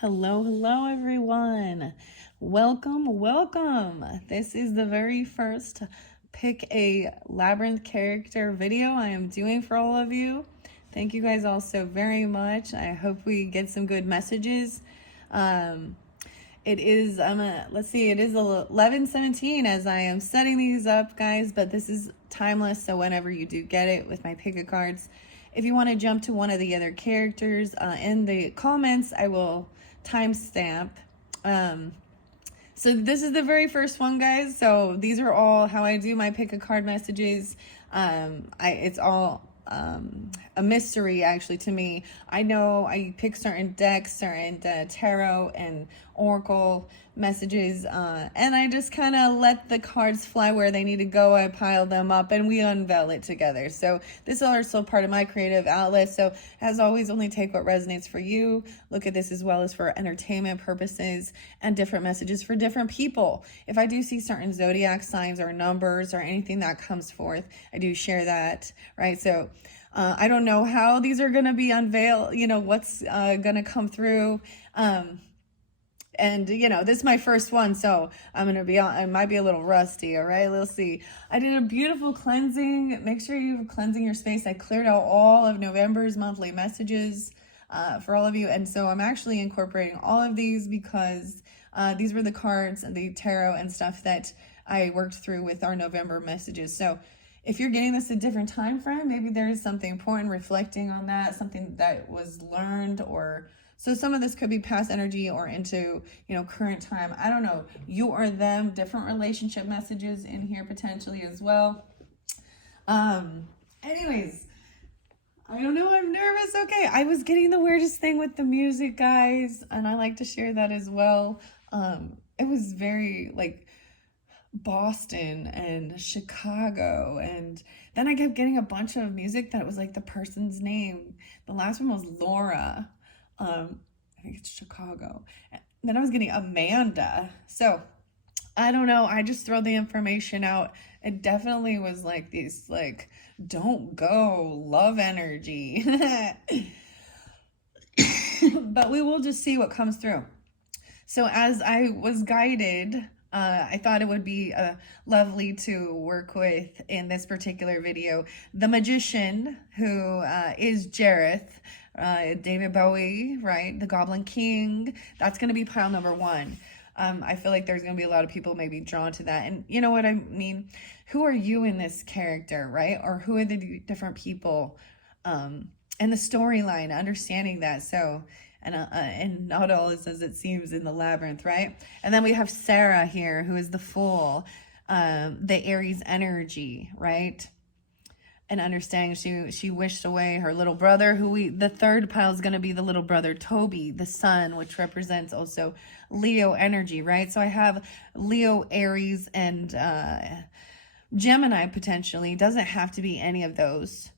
Hello, hello, everyone. Welcome. This is the very first pick a Labyrinth character video I am doing for all of you. Thank you guys all so very much. I hope we get some good messages. It is, it is 11:17 as I am setting these up, guys, but this is timeless, so whenever you do get it with my pick-a cards, if you want to jump to one of the other characters in the comments, I will timestamp. So this is the very first one, guys. So these are all how I do my pick a card messages. It's all a mystery actually to me. I know I pick certain decks, certain tarot and oracle messages, and I just kind of let the cards fly where they need to go. I pile them up and we unveil it together. So this is also part of my creative outlet. So as always, only take what resonates for you. Look at this as well as for entertainment purposes and different messages for different people. If I do see certain zodiac signs or numbers or anything that comes forth, I do share that, right? So I don't know how these are going to be unveiled, what's going to come through. And this is my first one, so I'm going to be on, I might be a little rusty. All right, let's see. I did a beautiful cleansing. Make sure you're cleansing your space. I cleared out all of November's monthly messages for all of you. And so I'm actually incorporating all of these because these were the cards and the tarot and stuff that I worked through with our November messages. So if you're getting this a different time frame, maybe there is something important reflecting on that, something that was learned, or so some of this could be past energy or into, current time. I don't know. You or them, different relationship messages in here potentially as well. Anyways, I don't know. I'm nervous. Okay. I was getting the weirdest thing with the music, guys, and I like to share that as well. It was very Boston and Chicago, and then I kept getting a bunch of music that was like the person's name. The last one was Laura. I think it's Chicago. And then I was getting Amanda. So I don't know. I just throw the information out. It definitely was like these don't go love energy. But we will just see what comes through. So as I was guided, I thought it would be lovely to work with in this particular video the magician, who is Jareth, David Bowie, right? The Goblin King. That's going to be pile number one. I feel like there's going to be a lot of people maybe drawn to that. And you know what I mean? Who are you in this character, right? Or who are the different people and the storyline, understanding that. So... and not all is as it seems in the Labyrinth, right? And then we have Sarah here, who is the Fool, the Aries energy, right? And understanding she wished away her little brother, the third pile is going to be the little brother Toby, the Sun, which represents also Leo energy, right? So I have Leo, Aries, and Gemini potentially. Doesn't have to be any of those.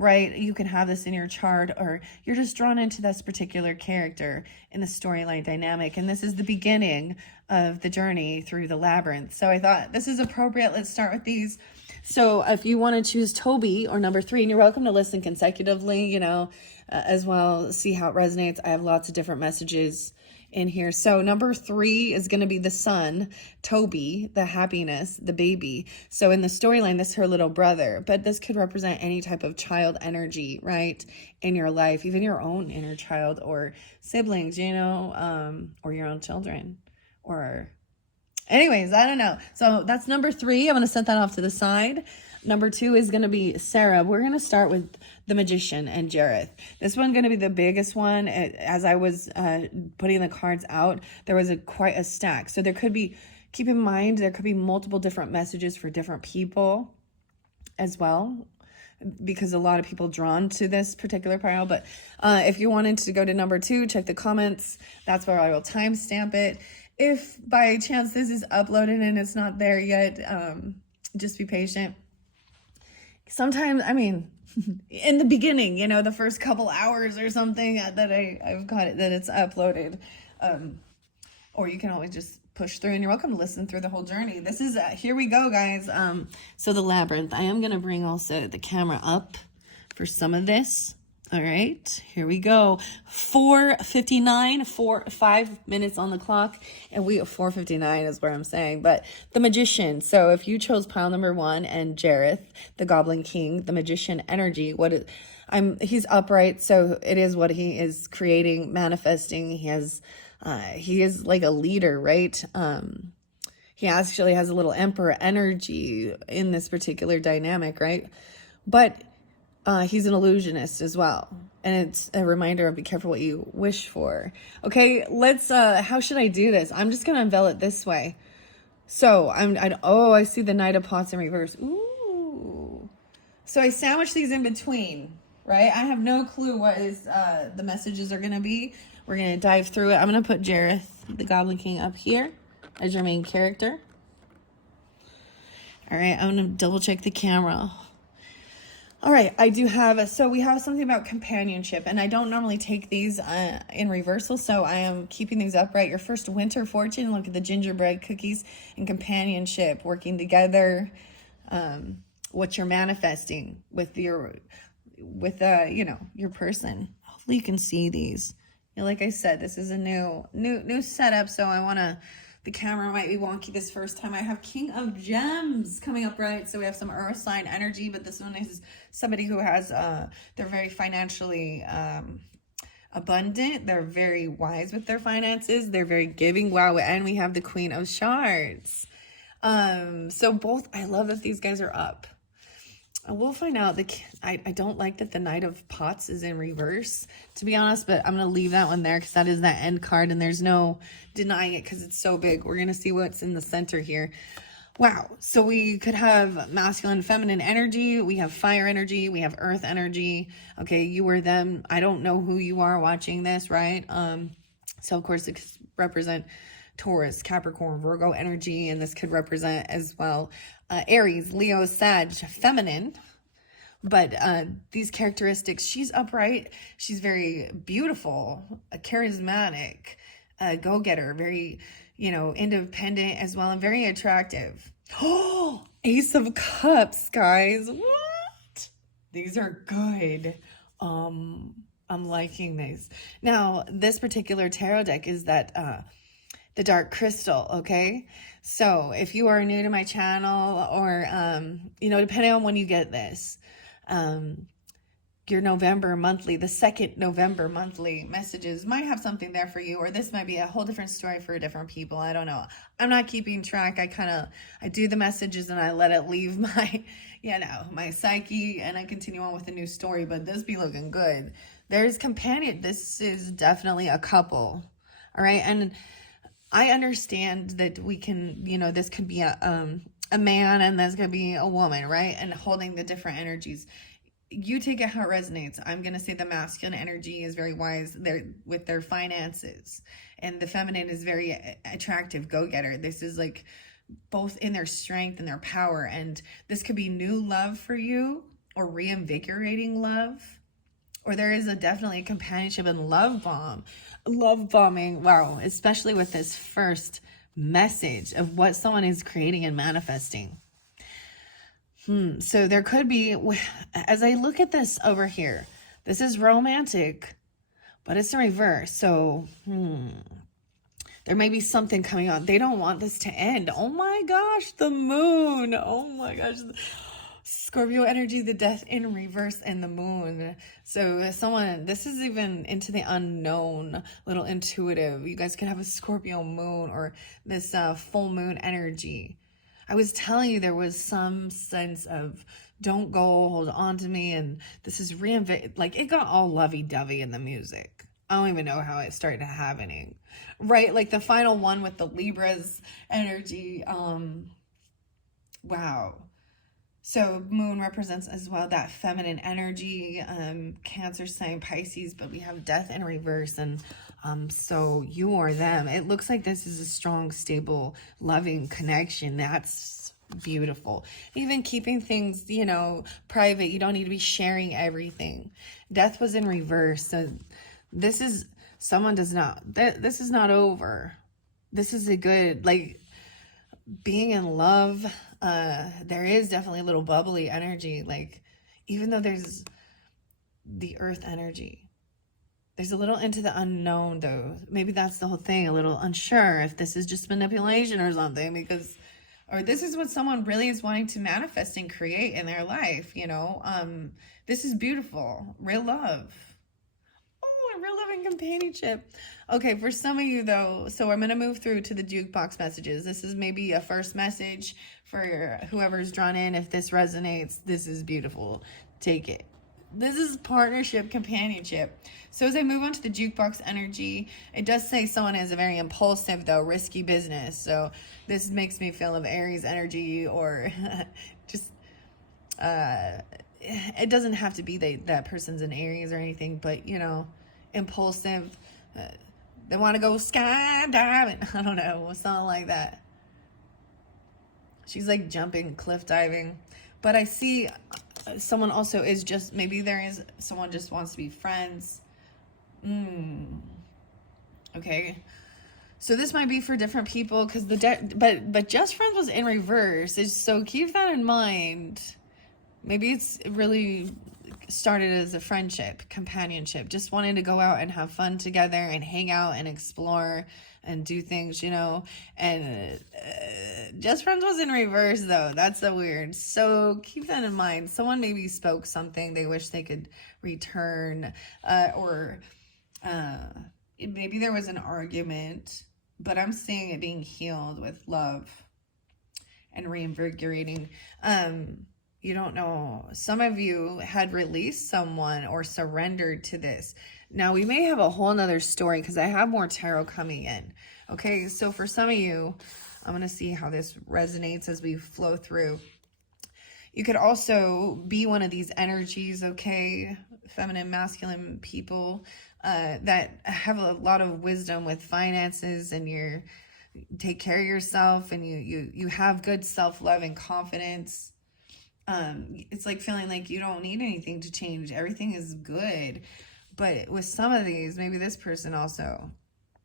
Right? You can have this in your chart, or you're just drawn into this particular character in the storyline dynamic. And this is the beginning of the journey through the Labyrinth. So I thought this is appropriate. Let's start with these. So if you want to choose Toby or number 3, and you're welcome to listen consecutively, as well, see how it resonates. I have lots of different messages in here. So number 3 is going to be the Sun, Toby, the happiness, the baby. So in the storyline, this is her little brother, but this could represent any type of child energy, right? In your life, even your own inner child or siblings, or your own children, or anyways, I don't know. So that's number 3. I'm going to set that off to the side. Number 2 is going to be Sarah. We're going to start with the magician and Jareth. This one's going to be the biggest one. As I was putting the cards out, there was quite a stack. So there could be, keep in mind, there could be multiple different messages for different people as well, because a lot of people drawn to this particular pile. But if you wanted to go to number 2, check the comments. That's where I will timestamp it. If by chance this is uploaded and it's not there yet, just be patient. Sometimes, in the beginning, the first couple hours or something that I've got it, that it's uploaded. Or you can always just push through, and you're welcome to listen through the whole journey. This is, here we go, guys. So the Labyrinth, I am going to bring also the camera up for some of this. All right, here we go. 4:59, 5 minutes on the clock, and we at 4:59 is where I'm saying. But the Magician. So if you chose pile number 1 and Jareth, the Goblin King, the Magician energy, he's upright, so it is what he is creating, manifesting. He is like a leader, right? He actually has a little emperor energy in this particular dynamic, right? But he's an illusionist as well. And it's a reminder of be careful what you wish for. Okay, how should I do this? I'm just going to unveil it this way. So I see the Knight of Pots in reverse. Ooh. So I sandwich these in between, right? I have no clue what the messages are going to be. We're going to dive through it. I'm going to put Jareth, the Goblin King, up here as your main character. All right, I'm going to double check the camera. All right, so we have something about companionship, and I don't normally take these in reversal, so I am keeping these upright. Your first winter fortune, look at the gingerbread cookies and companionship, working together, what you're manifesting with your person. Hopefully you can see these. Like I said, this is a new setup, so the camera might be wonky this first time. I have King of Gems coming up, right? So we have some earth sign energy, but this one is somebody who has, they're very financially abundant. They're very wise with their finances. They're very giving. Wow. And we have the Queen of Shards. So both, I love that these guys are up. We'll find out. I don't like that the Knight of Pots is in reverse, to be honest, but I'm going to leave that one there because that is that end card, and there's no denying it because it's so big. We're going to see what's in the center here. Wow. So we could have masculine, feminine energy. We have fire energy. We have earth energy. Okay, you or them. I don't know who you are watching this, right? So, of course, it could represent Taurus, Capricorn, Virgo energy, and this could represent as well Aries, Leo, Sag, feminine. But these characteristics, she's upright, she's very beautiful, charismatic, go-getter, very, independent as well, and very attractive. Oh, Ace of Cups, guys. What? These are good. I'm liking these. Now, this particular tarot deck is that the Dark Crystal, okay? So if you are new to my channel or, depending on when you get this, your November monthly, the second November monthly messages might have something there for you, or this might be a whole different story for different people. I don't know. I'm not keeping track. I do the messages and I let it leave my, my psyche, and I continue on with a new story, but this be looking good. There's companion. This is definitely a couple. All right. And I understand that we can, this could be a man and this could be a woman, right? And holding the different energies. You take it how it resonates. I'm going to say the masculine energy is very wise with their finances. And the feminine is very attractive, go-getter. This is like both in their strength and their power. And this could be new love for you or reinvigorating love. Or there is definitely a companionship and love bombing. Wow, especially with this first message of what someone is creating and manifesting. So there could be, as I look at this over here, this is romantic, but it's in reverse. So there may be something coming on. They don't want this to end. Oh my gosh, the moon. Oh my gosh. Scorpio energy, the death in reverse, and the moon. So this is even into the unknown, little intuitive. You guys could have a Scorpio moon or this full moon energy. I was telling you there was some sense of don't go, hold on to me. And this is it got all lovey-dovey in the music. I don't even know how it started happening. Right? Like the final one with the Libra's energy. Wow. So moon represents as well that feminine energy, Cancer sign, Pisces, but we have death in reverse. And so you or them, it looks like this is a strong, stable, loving connection. That's beautiful. Even keeping things, private. You don't need to be sharing everything. Death was in reverse. So this is this is not over. This is a good, being in love. There is definitely a little bubbly energy. Even though the earth energy. There's a little into the unknown, though. Maybe that's the whole thing, a little unsure if this is just manipulation or something, because, or this is what someone really is wanting to manifest and create in their life, you know? This is beautiful. Real love. Oh, real love and companionship. Okay, for some of you, though, so I'm going to move through to the jukebox messages. This is maybe a first message for whoever's drawn in. If this resonates, this is beautiful. Take it. This is partnership, companionship. So as I move on to the jukebox energy, it does say someone is a very impulsive, though, risky business. So this makes me feel of Aries energy, or just, it doesn't have to be that person's an Aries or anything, but, you know, impulsive. They want to go skydiving. I don't know, something like that. She's like jumping, cliff diving. But I see someone also is just, maybe there is someone just wants to be friends. Okay. So this might be for different people, because but just friends was in reverse. So keep that in mind. Maybe it's really started as a friendship, companionship, just wanting to go out and have fun together and hang out and explore and do things, you know. And just friends was in reverse, though. That's so weird. So keep that in mind. Someone maybe spoke something they wish they could return, or maybe there was an argument, but I'm seeing it being healed with love and reinvigorating. You don't know. Some of you had released someone or surrendered to this. Now, we may have a whole nother story, because I have more tarot coming in. Okay, so for some of you, I'm going to see how this resonates as we flow through. You could also be one of these energies, okay? Feminine, masculine people that have a lot of wisdom with finances, and you take care of yourself, and you have good self-love and confidence. It's like feeling like you don't need anything to change. Everything is good. But with some of these, maybe this person also,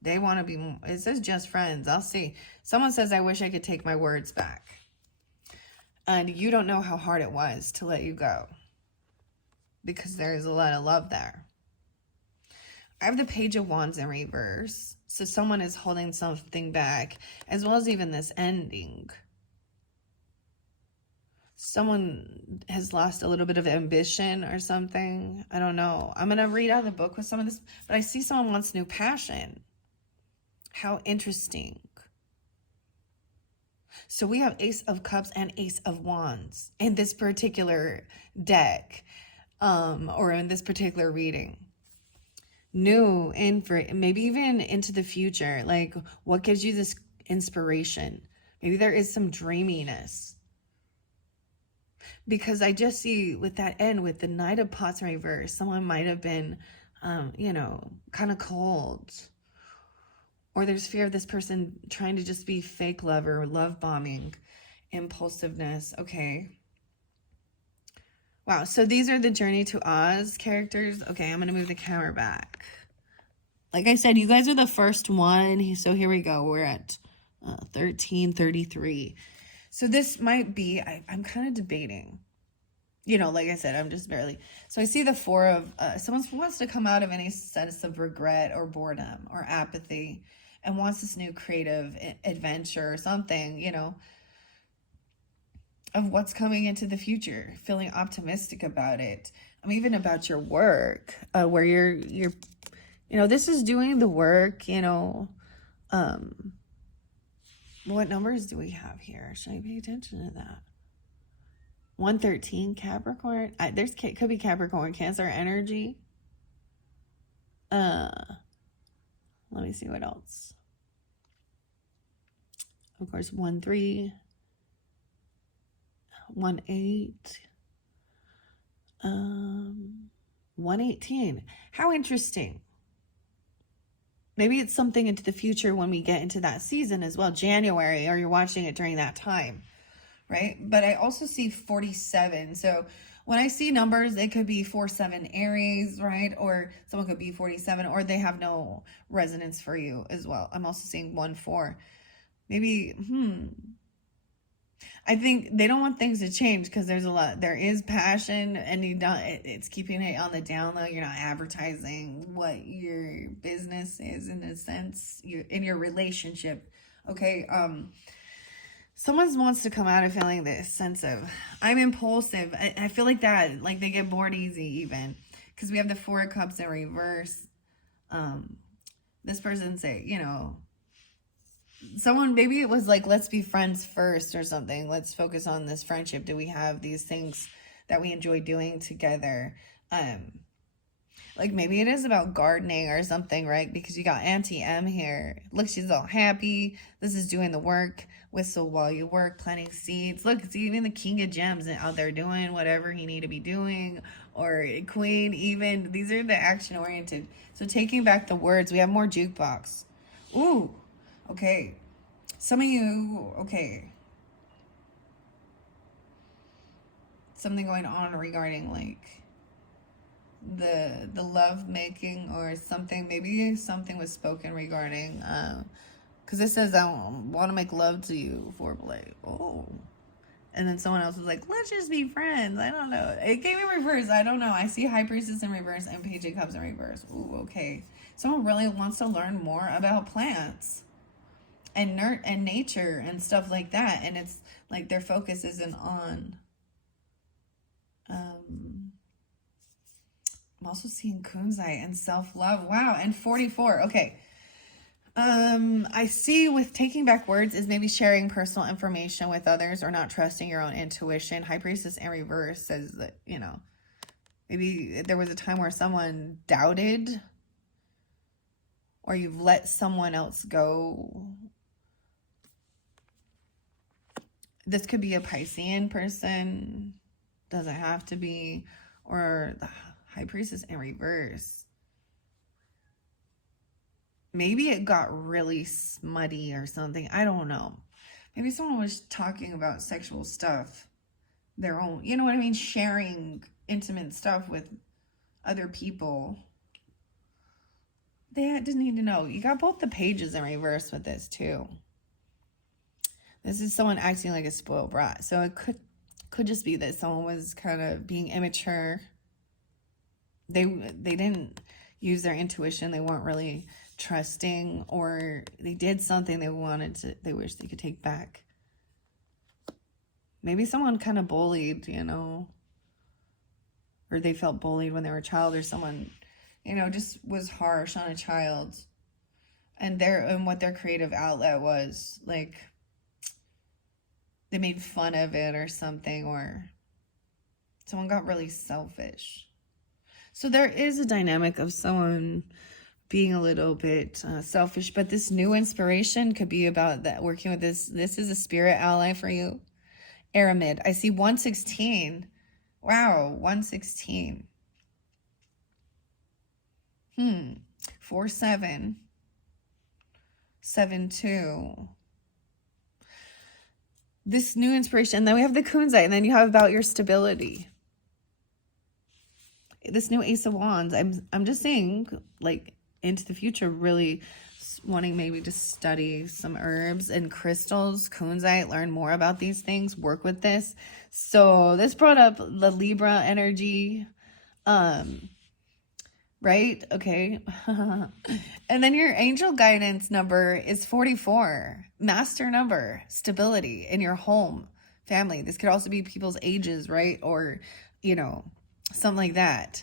they want to be, it says just friends. I'll see. Someone says, I wish I could take my words back. And you don't know how hard it was to let you go, because there is a lot of love there. I have the Page of Wands in reverse. So someone is holding something back, as well as even this ending. Someone has lost a little bit of ambition or something. I don't know. I'm going to read out of the book with some of this, but I see someone wants new passion. How interesting. So we have Ace of Cups and Ace of Wands in this particular deck, or in this particular reading. New, and for maybe even into the future. Like, what gives you this inspiration? Maybe there is some dreaminess. Because I just see with that end, with the Knight of Pots in reverse, someone might have been, you know, kind of cold. Or there's fear of this person trying to just be fake lover, or love bombing, impulsiveness. Okay. Wow. So these are the Journey to Oz characters. Okay, I'm going to move the camera back. Like I said, you guys are the first one. So here we go. We're at 1333. So this might be, I'm kind of debating, you know, like I said, I'm just barely. So I see the Four of, someone wants to come out of any sense of regret or boredom or apathy, and wants this new creative adventure or something, you know, of what's coming into the future, feeling optimistic about it. Even about your work, where you're, you know, this is doing the work, you know. What numbers do we have here? Should I pay attention to that? 113, Capricorn. Could be Capricorn, Cancer energy. Let me see what else. Of course, 13, 18, 118. How interesting. Maybe it's something into the future when we get into that season as well, January, or you're watching it during that time, right? But I also see 47. So when I see numbers, it could be 47 Aries, right? Or someone could be 47, or they have no resonance for you as well. I'm also seeing 14. Maybe, I think they don't want things to change because there is passion, and it's keeping it on the down low. You're not advertising what your business is in a sense, in your relationship. Okay. Someone wants to come out of feeling this sense of, I'm impulsive. I feel like that, like they get bored easy even. Because we have the Four of Cups in reverse. This person say, someone, maybe it was like, let's be friends first or something. Let's focus on this friendship. Do we have these things that we enjoy doing together? Like maybe it is about gardening or something, right? Because you got Auntie M here. Look, she's all happy. This is doing the work. Whistle while you work, planting seeds. Look, it's even the King of Gems out there doing whatever he need to be doing. Or Queen even. These are the action oriented. So taking back the words, we have more jukebox. Ooh, okay. Some of you, okay. Something going on regarding like the love making or something. Maybe something was spoken regarding because it says I want to make love to you, foreplay. Oh, and then someone else was like, let's just be friends. I don't know, it came in reverse. I don't know. I see High Priestess in reverse and Page of Cups in reverse. Ooh, okay. Someone really wants to learn more about plants and nature and stuff like that, and it's like their focus isn't on I'm also seeing kunzite and self-love. Wow. And 44. Okay. I see with taking back words is maybe sharing personal information with others or not trusting your own intuition. High Priestess in reverse says that, maybe there was a time where someone doubted or you've let someone else go. This could be a Piscean person. Doesn't have to be. Or the High Priestess in reverse. Maybe it got really smutty or something. I don't know. Maybe someone was talking about sexual stuff. Their own, you know what I mean? Sharing intimate stuff with other people. They didn't need to know. You got both the pages in reverse with this too. This is someone acting like a spoiled brat. So it could just be that someone was kind of being immature. They didn't use their intuition. They weren't really trusting, or they did something they wish they could take back. Maybe someone kind of bullied, or they felt bullied when they were a child, or someone, just was harsh on a child, and what their creative outlet was, like they made fun of it or something, or someone got really selfish. So there is a dynamic of someone being a little bit selfish, but this new inspiration could be about that, working with this. This is a spirit ally for you. Aramid. I see 116. Wow, 116. 47. 72. This new inspiration. And then we have the kunzite, and then you have about your stability. This new Ace of Wands, I'm just saying, like, into the future, really wanting maybe to study some herbs and crystals, kunzite, learn more about these things, work with this. So this brought up the Libra energy, right? Okay. And then your angel guidance number is 44, master number, stability in your home, family. This could also be people's ages, right? Or, something like that.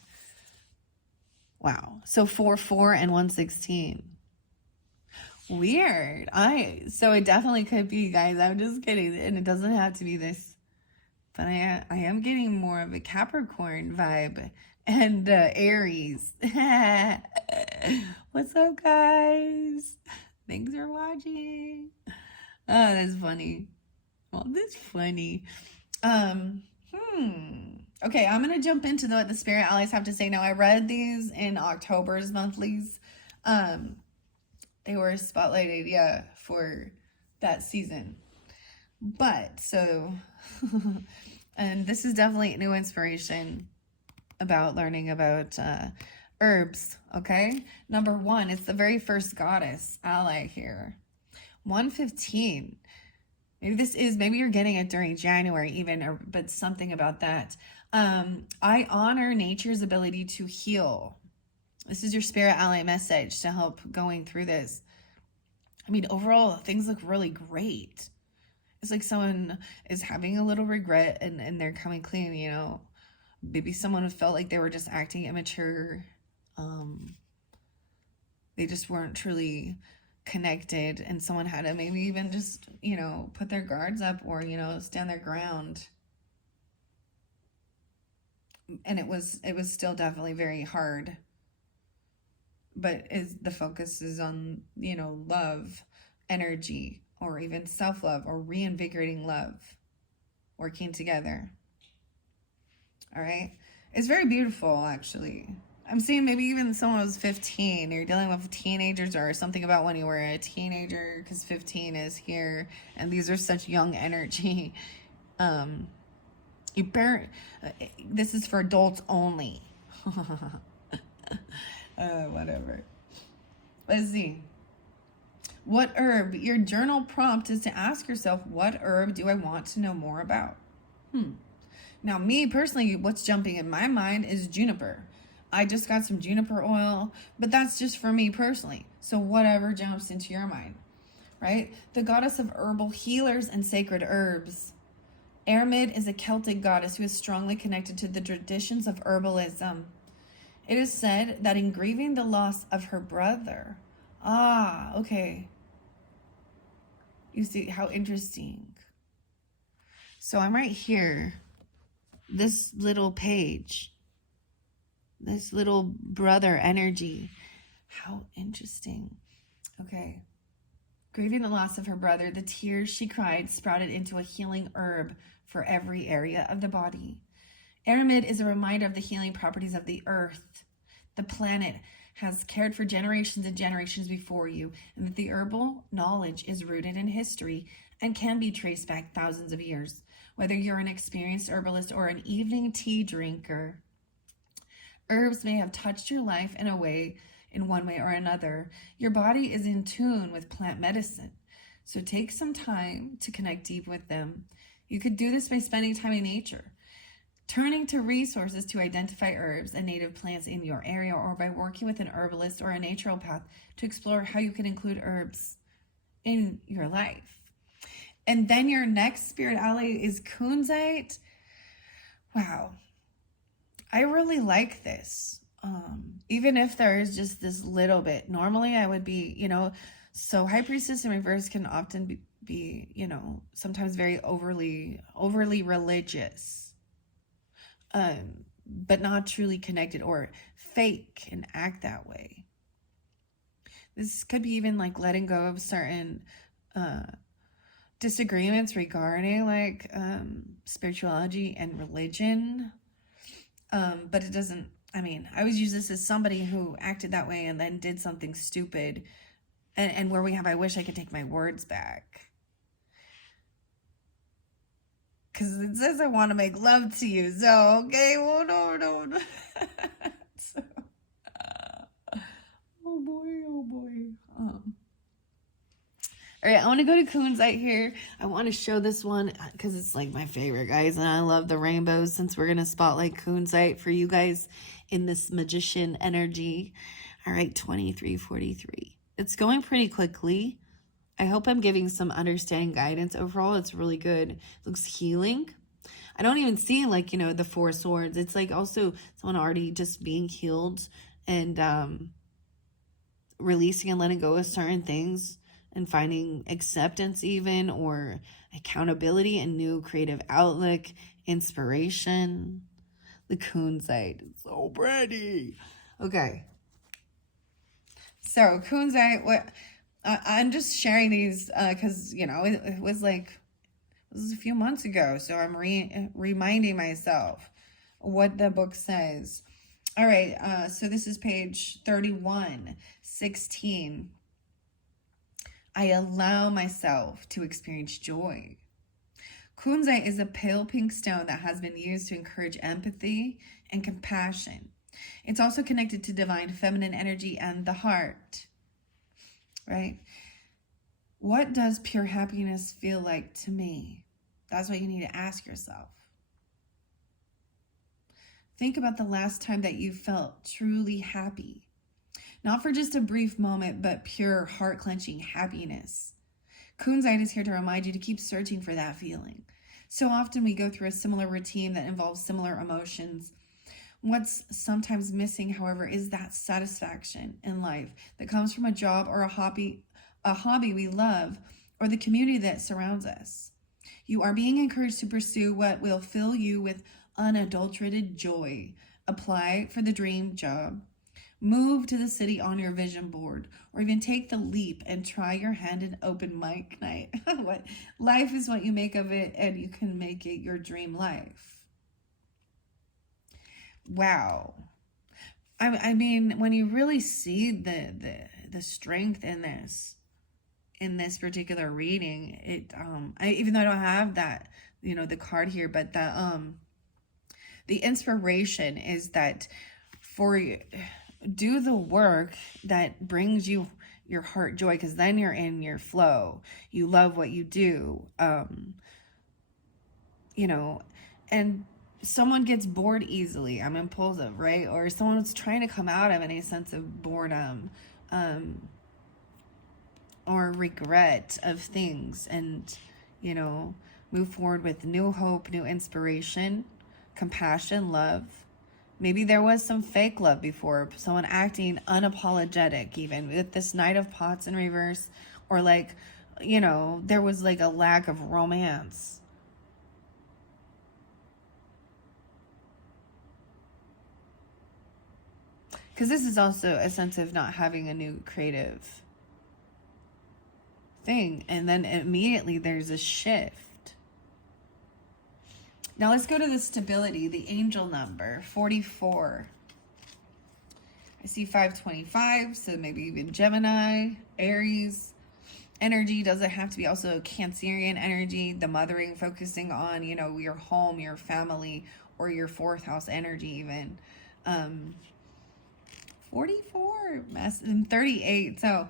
Wow. So 44 and 116. Weird. So it definitely could be, guys. I'm just kidding. And it doesn't have to be this. But I am getting more of a Capricorn vibe. And Aries. What's up, guys? Thanks for watching. Oh, that's funny. Well, that's funny. Okay, I'm going to jump into what the spirit allies have to say. Now, I read these in October's monthlies. They were spotlighted, for that season. But, so, and this is definitely new inspiration about learning about herbs, okay? Number 1, it's the very first goddess ally here. 115. Maybe you're getting it during January even, but something about that. I honor nature's ability to heal. This is your spirit ally message to help going through this. I mean, overall, things look really great. It's like someone is having a little regret and they're coming clean, you know. Maybe someone felt like they were just acting immature. They just weren't truly connected, and someone had to maybe even just, you know, put their guards up or, you know, stand their ground. And it was still definitely very hard. But the focus is on, you know, love, energy, or even self-love, or reinvigorating love, working together. All right. It's very beautiful, actually. I'm seeing maybe even someone was 15. You're dealing with teenagers, or something about when you were a teenager, because 15 is here, and these are such young energy. This is for adults only. Whatever. Let's see. What herb? Your journal prompt is to ask yourself, what herb do I want to know more about? Now, me personally, what's jumping in my mind is juniper. I just got some juniper oil, but that's just for me personally. So whatever jumps into your mind, right? The goddess of herbal healers and sacred herbs. Aramid is a Celtic goddess who is strongly connected to the traditions of herbalism. It is said that in grieving the loss of her brother, okay. You see how interesting. So I'm right here. This little page. This little brother energy. How interesting. Okay. Grieving the loss of her brother, the tears she cried sprouted into a healing herb for every area of the body. Aramid is a reminder of the healing properties of the earth. The planet has cared for generations and generations before you, and that the herbal knowledge is rooted in history and can be traced back thousands of years. Whether you're an experienced herbalist or an evening tea drinker, herbs may have touched your life in one way or another. Your body is in tune with plant medicine, so take some time to connect deep with them. You could do this by spending time in nature, turning to resources to identify herbs and native plants in your area, or by working with an herbalist or a naturopath to explore how you can include herbs in your life. And then your next spirit ally is kunzite. Wow. I really like this. Even if there is just this little bit. Normally I would be, you know, so High Priestess in reverse can often be, you know, sometimes very overly religious. But not truly connected, or fake and act that way. This could be even like letting go of certain disagreements regarding like spirituality and religion. But it doesn't, I mean, I always use this as somebody who acted that way and then did something stupid, and where we have, I wish I could take my words back. Because it says I want to make love to you, so, okay, well, no. So, oh boy. All right, I want to go to kunzite here. I want to show this one because it's like my favorite, guys, and I love the rainbows, since we're going to spotlight kunzite for you guys in this magician energy. All right, 2343. It's going pretty quickly. I hope I'm giving some understanding guidance. Overall, it's really good. It looks healing. I don't even see like, you know, the Four Swords. It's like also someone already just being healed and releasing and letting go of certain things and finding acceptance even, or accountability and new creative outlook, inspiration. The kunzite is so pretty. Okay. So kunzite, I'm just sharing these because, you know, it was like, this is a few months ago, so I'm reminding myself what the book says. All right, so this is page 3116. I allow myself to experience joy. Kunzite is a pale pink stone that has been used to encourage empathy and compassion. It's also connected to divine feminine energy and the heart, right? What does pure happiness feel like to me? That's what you need to ask yourself. Think about the last time that you felt truly happy. Not for just a brief moment, but pure heart-clenching happiness. Kunzite is here to remind you to keep searching for that feeling. So often we go through a similar routine that involves similar emotions. What's sometimes missing, however, is that satisfaction in life that comes from a job or a hobby we love, or the community that surrounds us. You are being encouraged to pursue what will fill you with unadulterated joy. Apply for the dream job. Move to the city on your vision board, or even take the leap and try your hand in open mic night. What life is what you make of it, and you can make it your dream life. Wow. I mean, when you really see the strength in this particular reading, it even though I don't have that, the card here, but the inspiration is that for you, do the work that brings you your heart joy, because then you're in your flow. You love what you do. And someone gets bored easily. I'm impulsive, right? Or someone's trying to come out of any sense of boredom, or regret of things, and move forward with new hope, new inspiration, compassion, love. Maybe there was some fake love before, someone acting unapologetic, even with this Knight of Pots in reverse, or there was like a lack of romance. Because this is also a sense of not having a new creative thing. And then immediately there's a shift. Now let's go to the stability, the angel number, 44. I see 525, so maybe even Gemini, Aries. Energy doesn't have to be also Cancerian energy, the mothering, focusing on, your home, your family, or your fourth house energy even. 44, and 38. So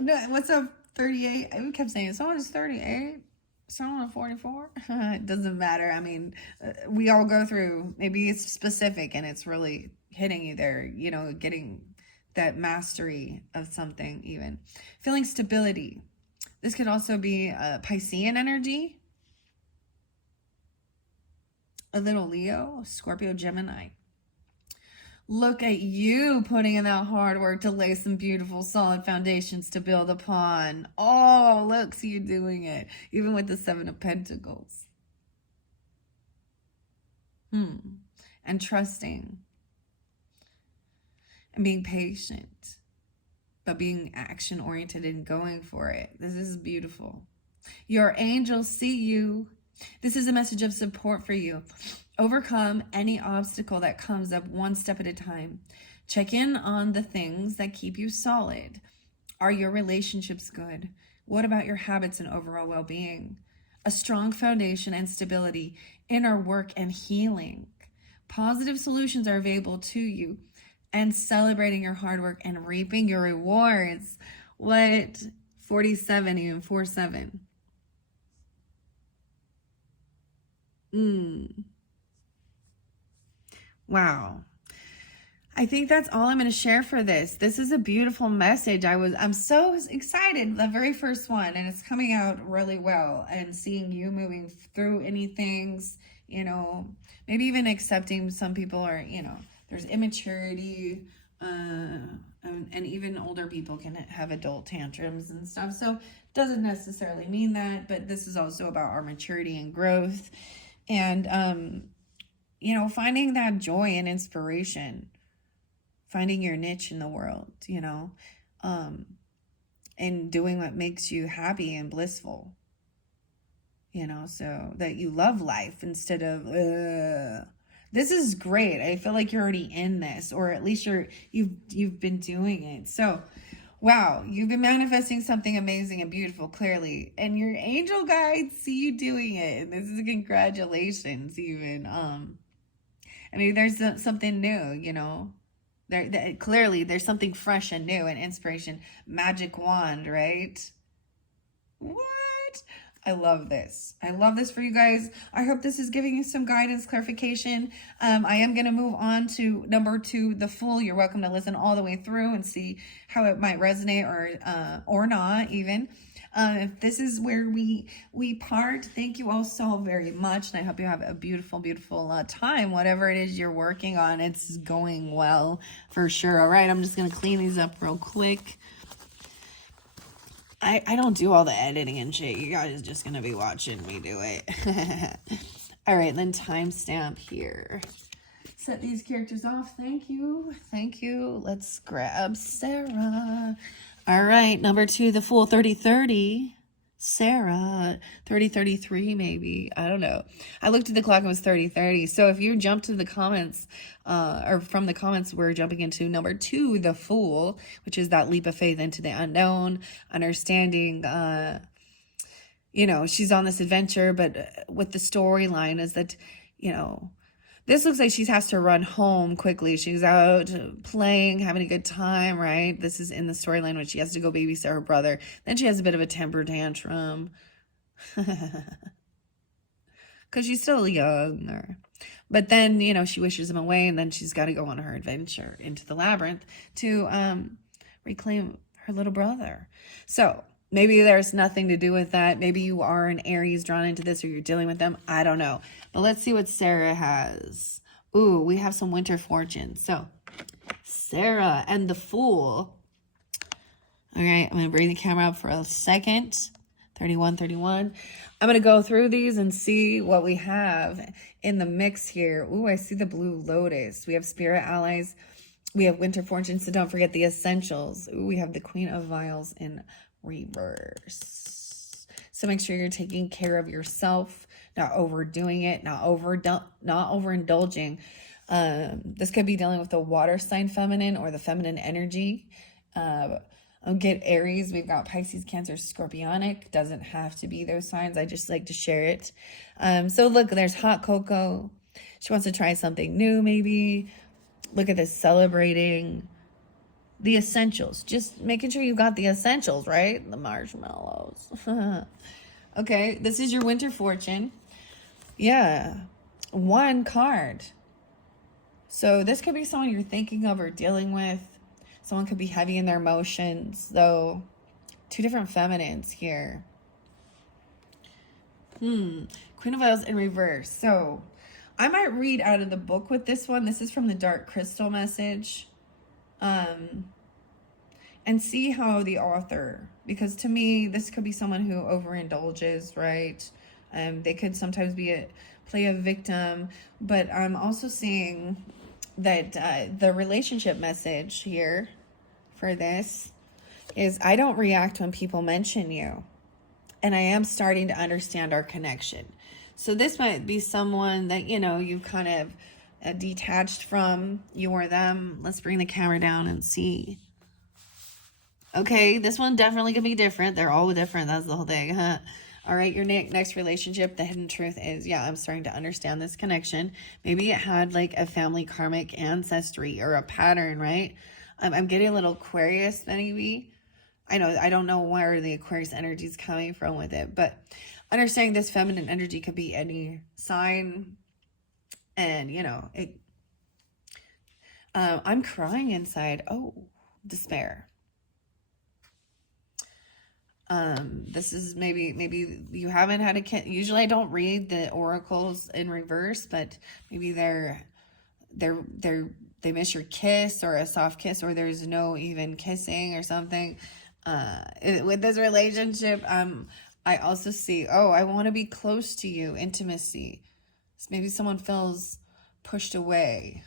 no, what's up, 38? I kept saying, someone is 38. Someone 44. It doesn't matter. I mean, we all go through, maybe it's specific and it's really hitting you there, getting that mastery of something, even feeling stability. This could also be Piscean energy, a little Leo, Scorpio, Gemini. Look at you putting in that hard work to lay some beautiful, solid foundations to build upon. Oh, look, see you doing it. Even with the 7 of Pentacles. And trusting. And being patient. But being action-oriented and going for it. This is beautiful. Your angels see you. This is a message of support for you. Overcome any obstacle that comes up one step at a time. Check in on the things that keep you solid. Are your relationships good? What about your habits and overall well-being? A strong foundation and stability, inner work and healing. Positive solutions are available to you, and celebrating your hard work and reaping your rewards. What? 47, even 47. Wow. I think that's all I'm going to share for this. This is a beautiful message. I'm so excited. The very first one, and it's coming out really well, and seeing you moving through any things, maybe even accepting some people are, there's immaturity, and even older people can have adult tantrums and stuff. So doesn't necessarily mean that, but this is also about our maturity and growth, and, finding that joy and inspiration, finding your niche in the world, and doing what makes you happy and blissful, so that you love life instead of, This is great. I feel like you're already in this, or at least you've been doing it. So, wow, you've been manifesting something amazing and beautiful, clearly, and your angel guides see you doing it. And this is congratulations, even. I mean, there's something new, clearly there's something fresh and new and inspiration. Magic wand, right? What? I love this. I love this for you guys. I hope this is giving you some guidance, clarification. I am going to move on to number 2, the Fool. You're welcome to listen all the way through and see how it might resonate or not even. If this is where we part, thank you all so very much, and I hope you have a beautiful, beautiful time. Whatever it is you're working on, it's going well for sure. All right, I'm just gonna clean these up real quick. I don't do all the editing and shit. You guys are just gonna be watching me do it. All right, then timestamp here. Set these characters off. Thank you. Thank you. Let's grab Sarah. All right, number 2, the Fool, 3030. Sarah, 3033 maybe. I don't know. I looked at the clock, it was 3030. So if you jump to the comments, or from the comments, we're jumping into number 2, the Fool, which is that leap of faith into the unknown, understanding, you know, she's on this adventure, but with the storyline is that, you know, this looks like she has to run home quickly. She's out playing, having a good time, right? This is in the storyline when she has to go babysit her brother. Then she has a bit of a temper tantrum. Because she's still young. But then, you know, she wishes him away, and then she's got to go on her adventure into the labyrinth to reclaim her little brother. So maybe there's nothing to do with that. Maybe you are an Aries drawn into this, or you're dealing with them. I don't know. But let's see what Sarah has. Ooh, we have some winter fortune. So Sarah and the Fool. All right, I'm going to bring the camera up for a second. 31. I'm going to go through these and see what we have in the mix here. Ooh, I see the blue lotus. We have spirit allies. We have winter fortune. So don't forget the essentials. Ooh, we have the Queen of Vials in reverse. So make sure you're taking care of yourself, not overdoing it, not overindulging. This could be dealing with the water sign feminine or the feminine energy. Get Aries. We've got Pisces, Cancer, Scorpionic. Doesn't have to be those signs. I just like to share it. So look, there's hot cocoa. She wants to try something new, maybe. Look at this, celebrating the essentials. Just making sure you got the essentials, right? The marshmallows. Okay, this is your winter fortune. Yeah, 1 card. So this could be someone you're thinking of or dealing with. Someone could be heavy in their emotions, though. 2 different feminines here. Queen of Vials in reverse. So I might read out of the book with this one. This is from the Dark Crystal message. And see how the author, because to me, this could be someone who overindulges, right? They could sometimes play a victim, but I'm also seeing that the relationship message here for this is, I don't react when people mention you, and I am starting to understand our connection. So this might be someone that, you know, you kind of detached from, you or them. Let's bring the camera down and see. Okay, this one definitely could be different. They're all different. That's the whole thing. Huh? All right, your next relationship, the hidden truth is, yeah, I'm starting to understand this connection. Maybe it had like a family karmic ancestry or a pattern, right? I'm getting a little Aquarius maybe. I don't know where the Aquarius energy is coming from with it, but understanding this feminine energy could be any sign. And, you know, I'm crying inside. Oh, despair. This is maybe you haven't had a kid. Usually I don't read the oracles in reverse, but maybe they miss your kiss or a soft kiss, or there's no even kissing or something. With this relationship, I also see, oh, I want to be close to you, intimacy. So maybe someone feels pushed away.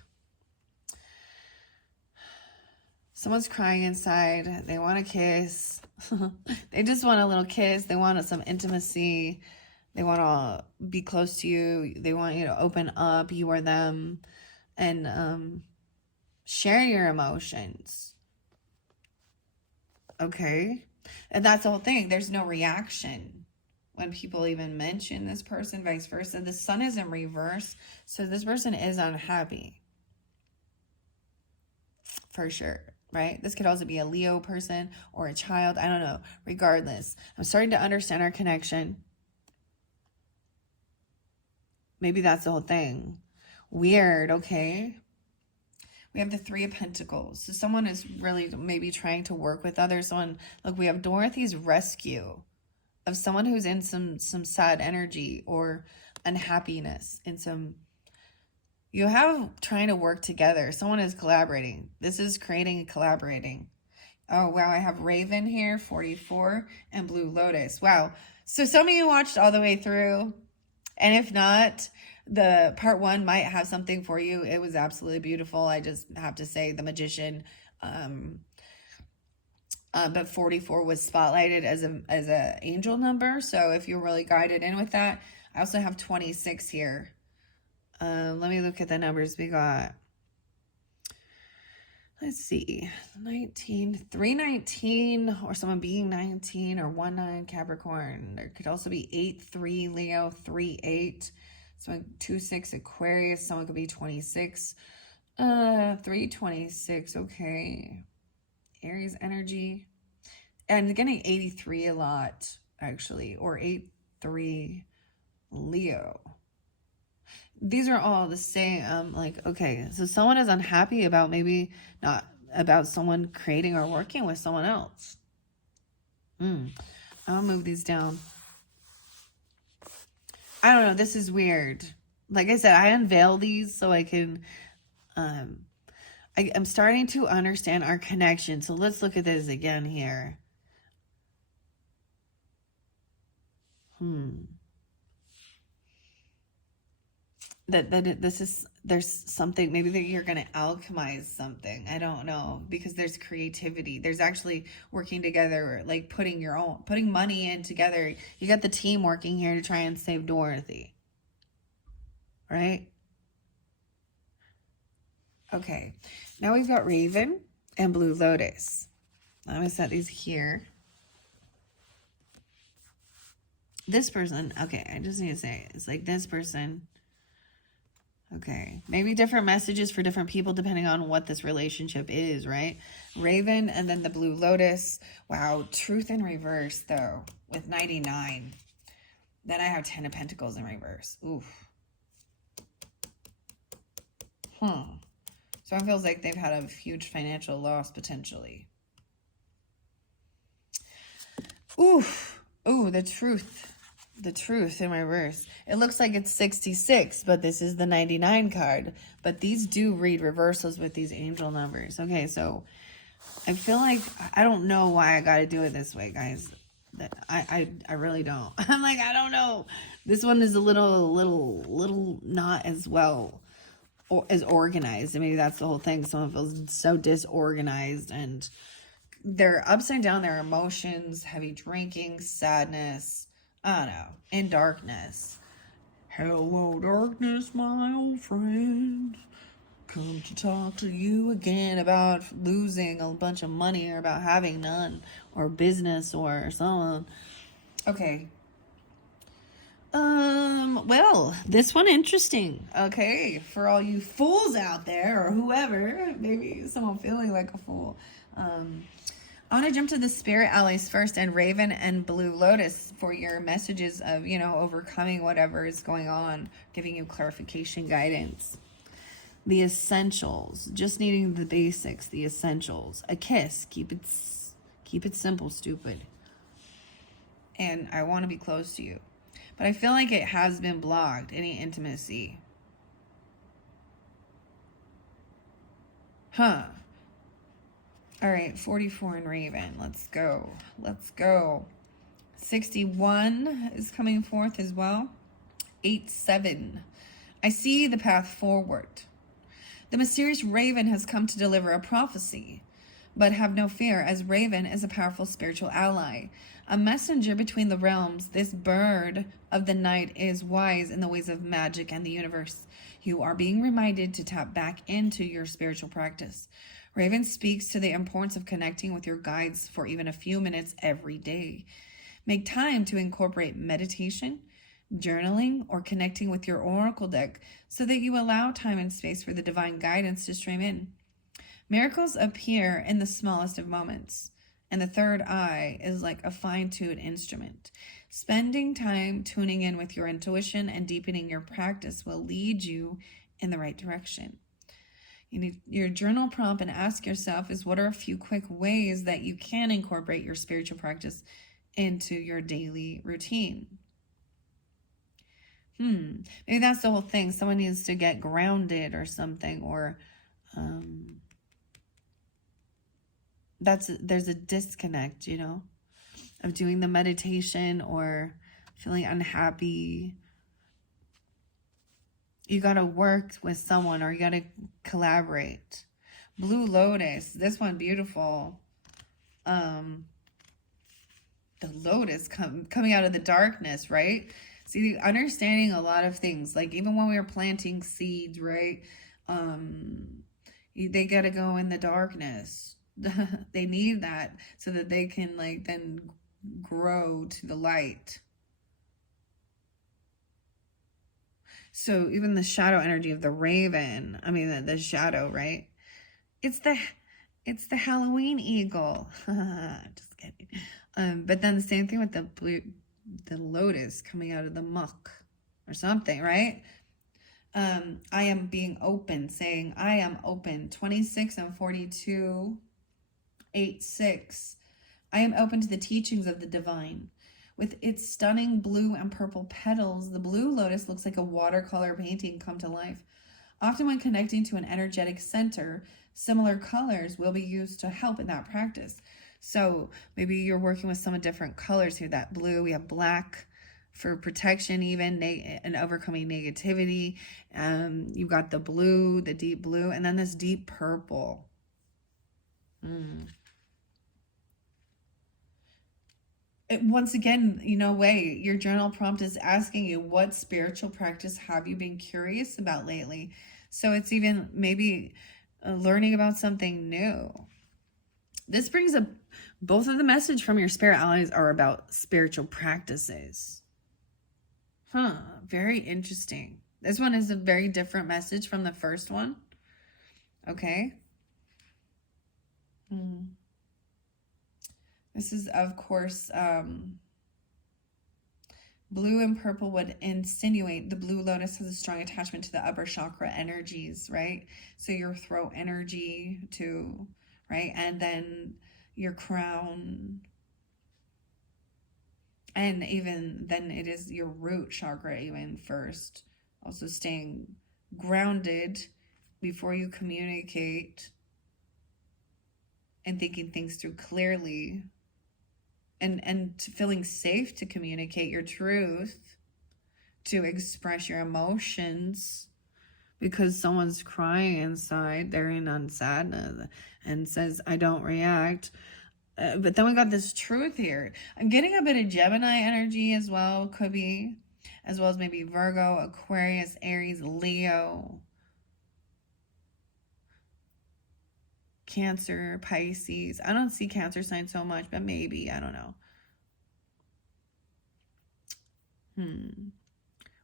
Someone's crying inside. They want a kiss. They just want a little kiss. They want some intimacy. They want to be close to you. They want you to open up, you or them, and share your emotions. Okay? And that's the whole thing. There's no reaction when people even mention this person, vice versa. The sun is in reverse, so this person is unhappy. For sure. right? This could also be a Leo person or a child. I don't know. Regardless, I'm starting to understand our connection. Maybe that's the whole thing. Weird, okay? We have the Three of Pentacles. So someone is really maybe trying to work with others. Someone, look, we have Dorothy's rescue of someone who's in some sad energy or unhappiness in some. You have trying to work together. Someone is collaborating. This is creating and collaborating. Oh, wow. I have Raven here, 44, and Blue Lotus. Wow. So some of you watched all the way through. And if not, the part 1 might have something for you. It was absolutely beautiful. I just have to say the Magician. But 44 was spotlighted as a angel number. So if you're really guided in with that, I also have 26 here. Let me look at the numbers we got. Let's see, 19, 319, or someone being 19, or 19 Capricorn. There could also be 83 Leo, 38. Someone 26 Aquarius. Someone could be 26. 326. Okay. Aries energy. And getting 83 a lot, actually, or 83 Leo. These are all the same. Like, okay, so someone is unhappy about maybe not about someone creating or working with someone else. I'll move these down. I don't know. This is weird. Like I said, I unveil these so I can, I'm starting to understand our connection. So let's look at this again here. There's something, maybe that you're going to alchemize something. I don't know, because there's creativity. There's actually working together, like putting money in together. You got the team working here to try and save Dorothy. Right? Okay. Now we've got Raven and Blue Lotus. I'm going to set these here. This person, okay, I just need to say, it's like this person. Okay, maybe different messages for different people depending on what this relationship is, right? Raven and then the Blue Lotus. Wow, truth in reverse, though, with 99. Then I have 10 of Pentacles in reverse. Oof. So it feels like they've had a huge financial loss, potentially. Oof. Ooh, the truth. The truth in reverse. It looks like it's 66, but this is the 99 card. But these do read reversals with these angel numbers. Okay, so I feel like, I don't know why I got to do it this way, guys. I really don't. I'm like, I don't know. This one is a little not as well or as organized. And maybe that's the whole thing. Someone feels so disorganized and they're upside down. Their emotions, heavy drinking, sadness. I don't know, in darkness. Hello, darkness, my old friend. Come to talk to you again about losing a bunch of money or about having none or business or so on. Okay. Well, this one interesting. Okay, for all you fools out there or whoever, maybe someone feeling like a fool. I want to jump to the spirit allies first, and Raven and Blue Lotus for your messages of, overcoming whatever is going on, giving you clarification, guidance. The essentials, just needing the basics, the essentials. A kiss, keep it simple, stupid. And I want to be close to you. But I feel like it has been blocked, any intimacy. All right, 44 in Raven. Let's go. 61 is coming forth as well. 87. I see the path forward. The mysterious Raven has come to deliver a prophecy. But have no fear, as Raven is a powerful spiritual ally. A messenger between the realms, this bird of the night is wise in the ways of magic and the universe. You are being reminded to tap back into your spiritual practice. Raven speaks to the importance of connecting with your guides for even a few minutes every day. Make time to incorporate meditation, journaling, or connecting with your oracle deck so that you allow time and space for the divine guidance to stream in. Miracles appear in the smallest of moments, and the third eye is like a fine-tuned instrument. Spending time tuning in with your intuition and deepening your practice will lead you in the right direction. You need your journal prompt and ask yourself is, what are a few quick ways that you can incorporate your spiritual practice into your daily routine? Maybe that's the whole thing. Someone needs to get grounded or something, or there's a disconnect, you know, of doing the meditation or feeling unhappy. You got to work with someone, or you got to collaborate. Blue Lotus, this one beautiful. The lotus coming out of the darkness, right? See, understanding a lot of things, like even when we were planting seeds, right? They got to go in the darkness. They need that so that they can like then grow to the light. So even the shadow energy of the raven, I mean the shadow, right? It's the Halloween eagle. Just kidding. But then the same thing with the lotus coming out of the muck or something, right? I am being open, saying I am open. 26 and 42, 8-6. I am open to the teachings of the divine. With its stunning blue and purple petals, the blue lotus looks like a watercolor painting come to life. Often when connecting to an energetic center, similar colors will be used to help in that practice. So maybe you're working with some different colors here. That blue, we have black for protection, even and overcoming negativity. You've got the blue, the deep blue, and then this deep purple. Once again, your journal prompt is asking you, what spiritual practice have you been curious about lately? So it's even maybe learning about something new. This brings up both of the message from your spirit allies are about spiritual practices. Very interesting. This one is a very different message from the first one. Okay. This is, of course, blue and purple would insinuate the blue lotus has a strong attachment to the upper chakra energies, right? So your throat energy too, right? And then your crown. And even then it is your root chakra even first. Also staying grounded before you communicate and thinking things through clearly. And feeling safe to communicate your truth, to express your emotions, because someone's crying inside, they're in sadness and says, I don't react. But then we got this truth here. I'm getting a bit of Gemini energy as well, could be, as well as maybe Virgo, Aquarius, Aries, Leo, Cancer, Pisces. I don't see Cancer sign so much, but maybe, I don't know.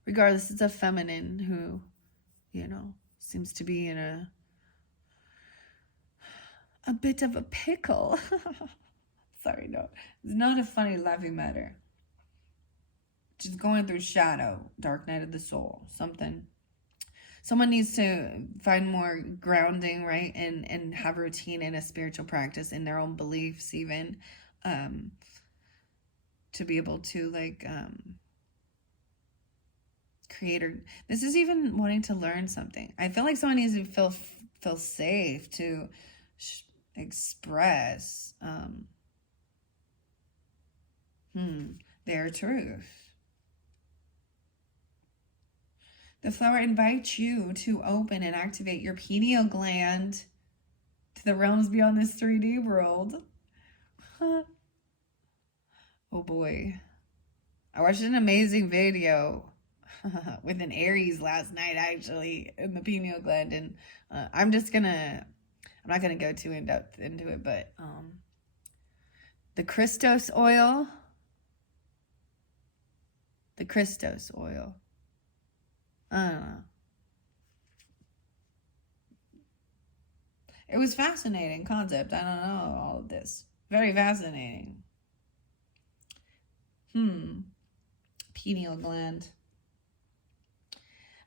Regardless, it's a feminine who, seems to be in a bit of a pickle. Sorry, no. It's not a funny, laughing matter. Just going through shadow, dark night of the soul, something. Someone needs to find more grounding, right? And have a routine and a spiritual practice in their own beliefs even. To be able to create, or this is even wanting to learn something. I feel like someone needs to feel safe to express their truth. The flower invites you to open and activate your pineal gland to the realms beyond this 3D world. Oh boy. I watched an amazing video with an Aries last night, actually, in the pineal gland. And I'm not going to go too in depth into it, but the Christos oil. The Christos oil. I don't know. It was fascinating concept. I don't know all of this. Very fascinating. Pineal gland.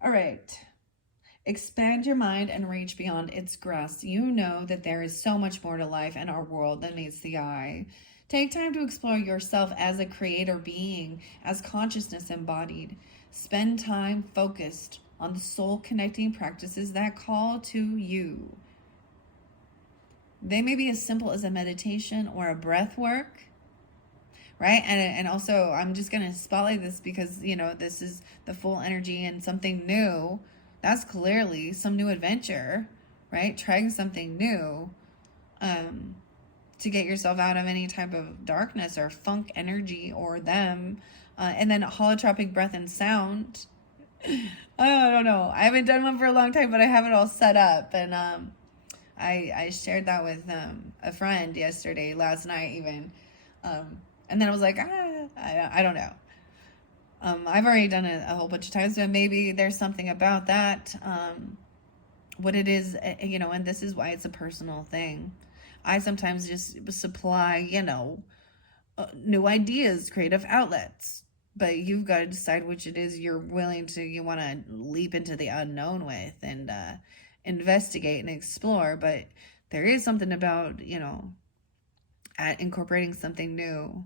All right. Expand your mind and reach beyond its grasp. You know that there is so much more to life and our world than meets the eye. Take time to explore yourself as a creator being, as consciousness embodied. Spend time focused on the soul connecting practices that call to you. They may be as simple as a meditation or a breath work, right? And also, I'm just going to spotlight this because, you know, this is the full energy and something new. That's clearly some new adventure, right? Trying something new to get yourself out of any type of darkness or funk energy or them. And then holotropic breath and sound. I don't know. I haven't done one for a long time, but I have it all set up. And I shared that with a friend yesterday, last night even. And then I was like, I don't know. I've already done it a whole bunch of times, but maybe there's something about that, what it is, you know, and this is why it's a personal thing. I sometimes just supply, you know, new ideas, creative outlets, but you've got to decide which it is you want to leap into the unknown with and investigate and explore. But there is something about, you know, incorporating something new,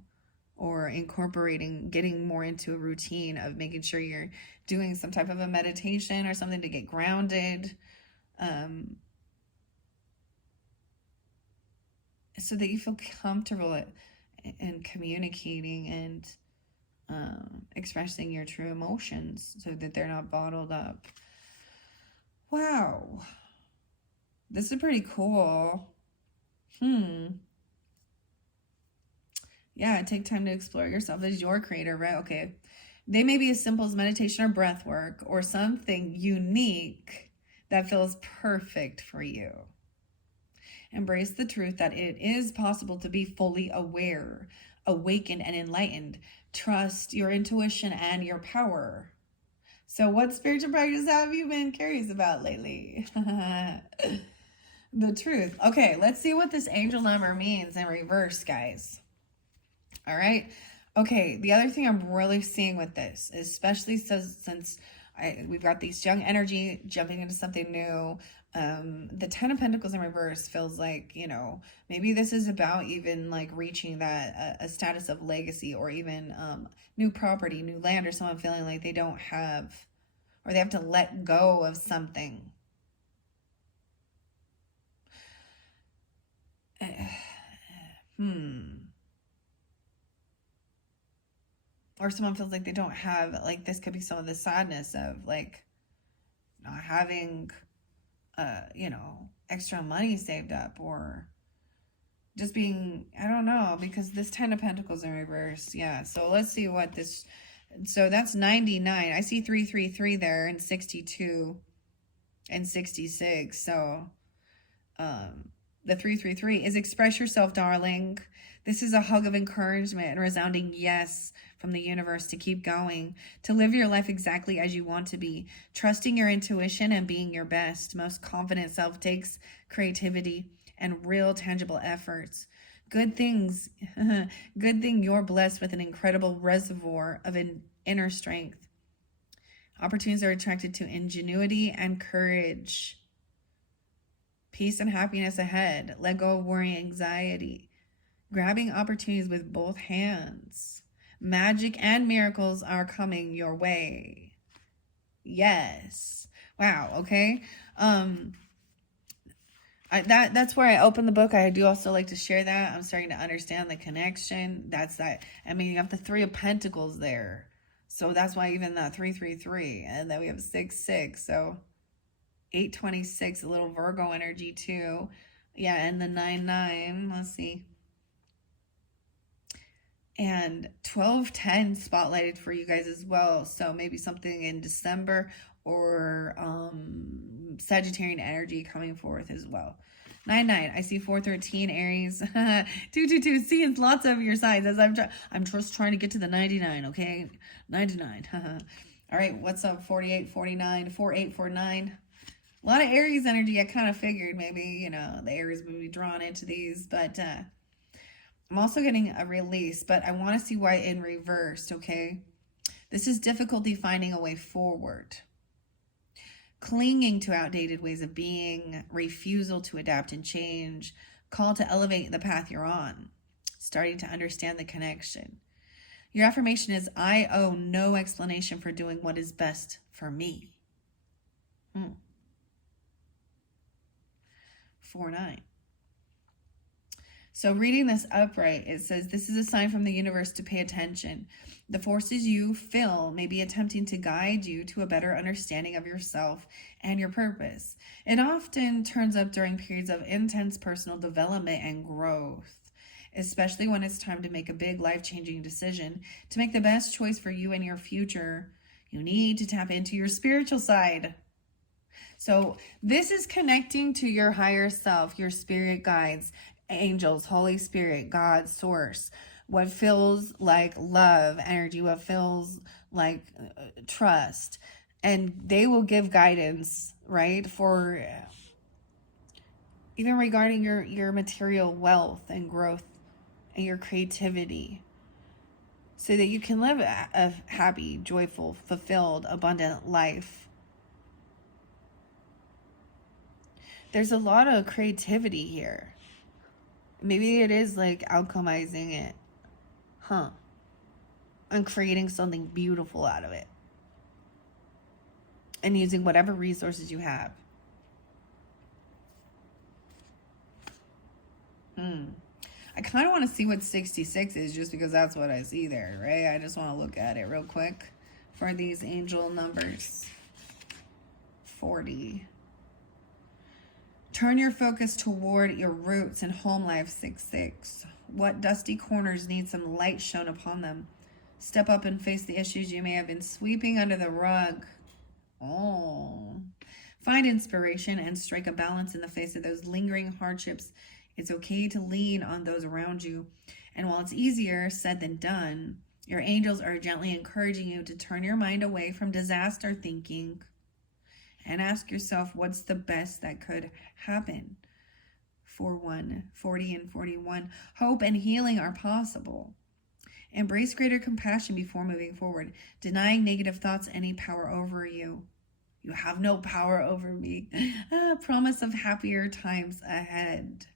or getting more into a routine of making sure you're doing some type of a meditation or something to get grounded, so that you feel comfortable in communicating and expressing your true emotions so that they're not bottled up. Wow. This is pretty cool. Yeah, take time to explore yourself as your creator, right? Okay. They may be as simple as meditation or breath work or something unique that feels perfect for you. Embrace the truth that it is possible to be fully aware, awakened, and enlightened. Trust your intuition and your power. So what spiritual practice have you been curious about lately? The truth. Okay, let's see what this angel number means in reverse, guys. All right. Okay. The other thing I'm really seeing with this, especially since we've got these young energy jumping into something new. The 10 of Pentacles in reverse feels like, you know, maybe this is about even like reaching that a status of legacy, or even new property, new land, or someone feeling like they don't have, or they have to let go of something. Or someone feels like they don't have, like, this could be some of the sadness of like not having you know, extra money saved up, or just being, I don't know, because this 10 of Pentacles in reverse. Yeah, so let's see what this, so that's 99. I see 333 there, and 62 and 66. So the 333 is express yourself, darling. This is a hug of encouragement and resounding yes from the universe to keep going, to live your life exactly as you want to be, trusting your intuition and being your best. Most confident self takes creativity and real tangible efforts. Good things, good thing you're blessed with an incredible reservoir of inner strength. Opportunities are attracted to ingenuity and courage. Peace and happiness ahead. Let go of worry, anxiety. Grabbing opportunities with both hands. Magic and miracles are coming your way. Yes. Wow. Okay. That's where I open the book. I do also like to share that. I'm starting to understand the connection. That's that. I mean, you have the 3 of Pentacles there. So that's why even that 333. And then we have 66. So 826, a little Virgo energy too. Yeah, and the 99. Let's see. And 1210 spotlighted for you guys as well. So maybe something in December, or Sagittarian energy coming forth as well. 99. I see 413 Aries. 222. Seeing lots of your signs as I'm just trying to get to the 99. Okay, 99. All right. What's up? 48, 49, 4849. A lot of Aries energy. I kind of figured maybe, you know, the Aries would be drawn into these, but I'm also getting a release, but I want to see why in reverse, okay? This is difficulty finding a way forward. Clinging to outdated ways of being, refusal to adapt and change, call to elevate the path you're on, starting to understand the connection. Your affirmation is, I owe no explanation for doing what is best for me. 4-9. So reading this upright, it says, this is a sign from the universe to pay attention. The forces you feel may be attempting to guide you to a better understanding of yourself and your purpose. It often turns up during periods of intense personal development and growth, especially when it's time to make a big life-changing decision. To make the best choice for you and your future, you need to tap into your spiritual side. So this is connecting to your higher self, your spirit guides, angels, Holy Spirit, God, source, what feels like love energy, what feels like trust, and they will give guidance, right, for even regarding your material wealth and growth and your creativity, so that you can live a happy, joyful, fulfilled, abundant life. There's a lot of creativity here. Maybe it is like alchemizing it, and creating something beautiful out of it, and using whatever resources you have. I kind of want to see what 66 is, just because that's what I see there, right? I just want to look at it real quick for these angel numbers. 40. Turn your focus toward your roots and home life, 6-6. What dusty corners need some light shone upon them? Step up and face the issues you may have been sweeping under the rug. Oh. Find inspiration and strike a balance in the face of those lingering hardships. It's okay to lean on those around you. And while it's easier said than done, your angels are gently encouraging you to turn your mind away from disaster thinking and ask yourself, what's the best that could happen? 4-1, 40 and 41. Hope and healing are possible. Embrace greater compassion before moving forward, denying negative thoughts any power over you. You have no power over me. Promise of happier times ahead.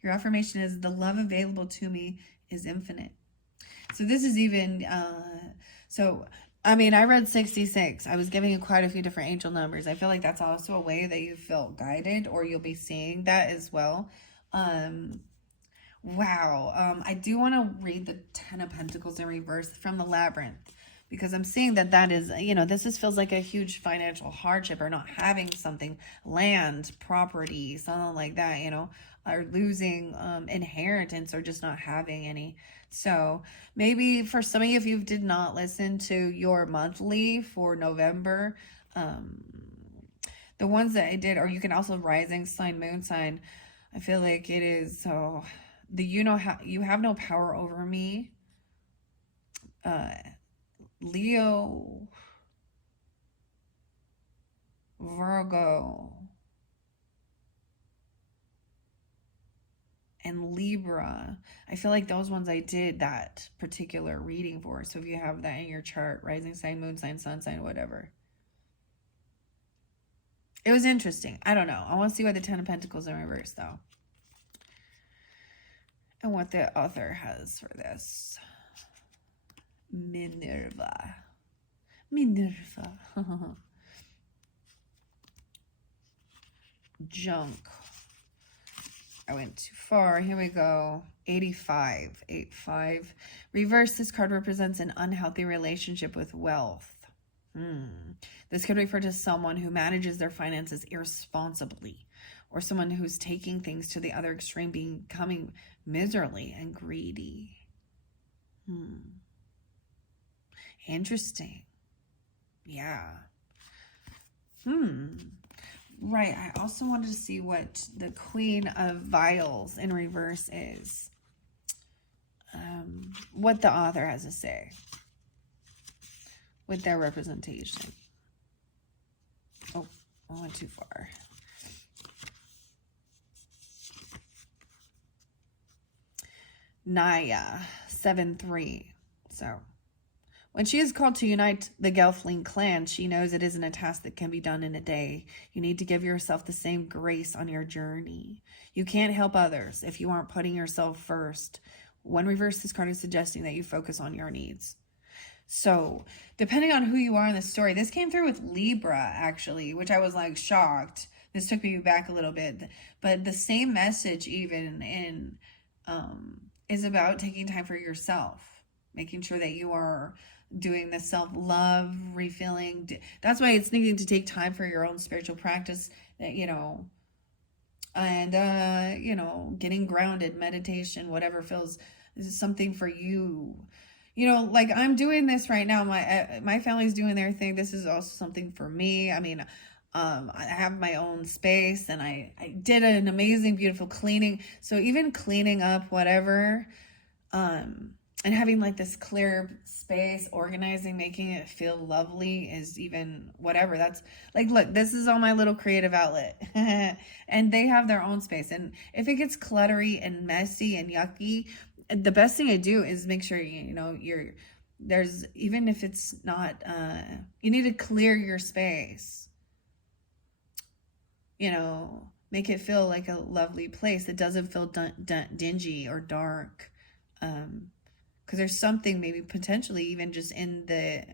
Your affirmation is, the love available to me is infinite. So this is even, I read 66. I was giving you quite a few different angel numbers. I feel like that's also a way that you feel guided, or you'll be seeing that as well. Wow. I do want to read the 10 of Pentacles in reverse from the Labyrinth, because I'm seeing that is, this feels like a huge financial hardship, or not having something, land, property, something like that, or losing inheritance, or just not having any. So maybe for some of you, if you did not listen to your monthly for November, the ones that I did, or you can also rising sign, moon sign, I feel like it is, so you have no power over me. Leo, Virgo, and Libra. I feel like those ones I did that particular reading for. So if you have that in your chart, rising sign, moon sign, sun sign, whatever. It was interesting. I don't know. I want to see why the 10 of Pentacles in reverse, though. And what the author has for this. Minerva. Junk. I went too far. Here we go. 85. 8-5. Reverse, this card represents an unhealthy relationship with wealth. This could refer to someone who manages their finances irresponsibly, or someone who's taking things to the other extreme, becoming miserly and greedy. Interesting. Yeah. Right. I also wanted to see what the Queen of Vials in reverse is. What the author has to say with their representation. Oh, I went too far. Naya, 7-3. So, when she is called to unite the Gelfling clan, she knows it isn't a task that can be done in a day. You need to give yourself the same grace on your journey. You can't help others if you aren't putting yourself first. When reversed, this card is suggesting that you focus on your needs. So, depending on who you are in the story, this came through with Libra, actually, which I was like shocked. This took me back a little bit. But the same message even in is about taking time for yourself, making sure that you are doing the self-love, refilling. That's why it's needing to take time for your own spiritual practice, you know, and, you know, getting grounded, meditation, whatever feels is something for you. You know, like I'm doing this right now. My family's doing their thing. This is also something for me. I mean, I have my own space, and I did an amazing, beautiful cleaning. So even cleaning up whatever, and having like this clear space, organizing, making it feel lovely is even whatever. That's like, look, this is all my little creative outlet. And they have their own space. And if it gets cluttery and messy and yucky, the best thing I do is make sure, you know, there's, even if it's not, you need to clear your space, you know, make it feel like a lovely place that doesn't feel dingy or dark. Because there's something maybe potentially even just in the,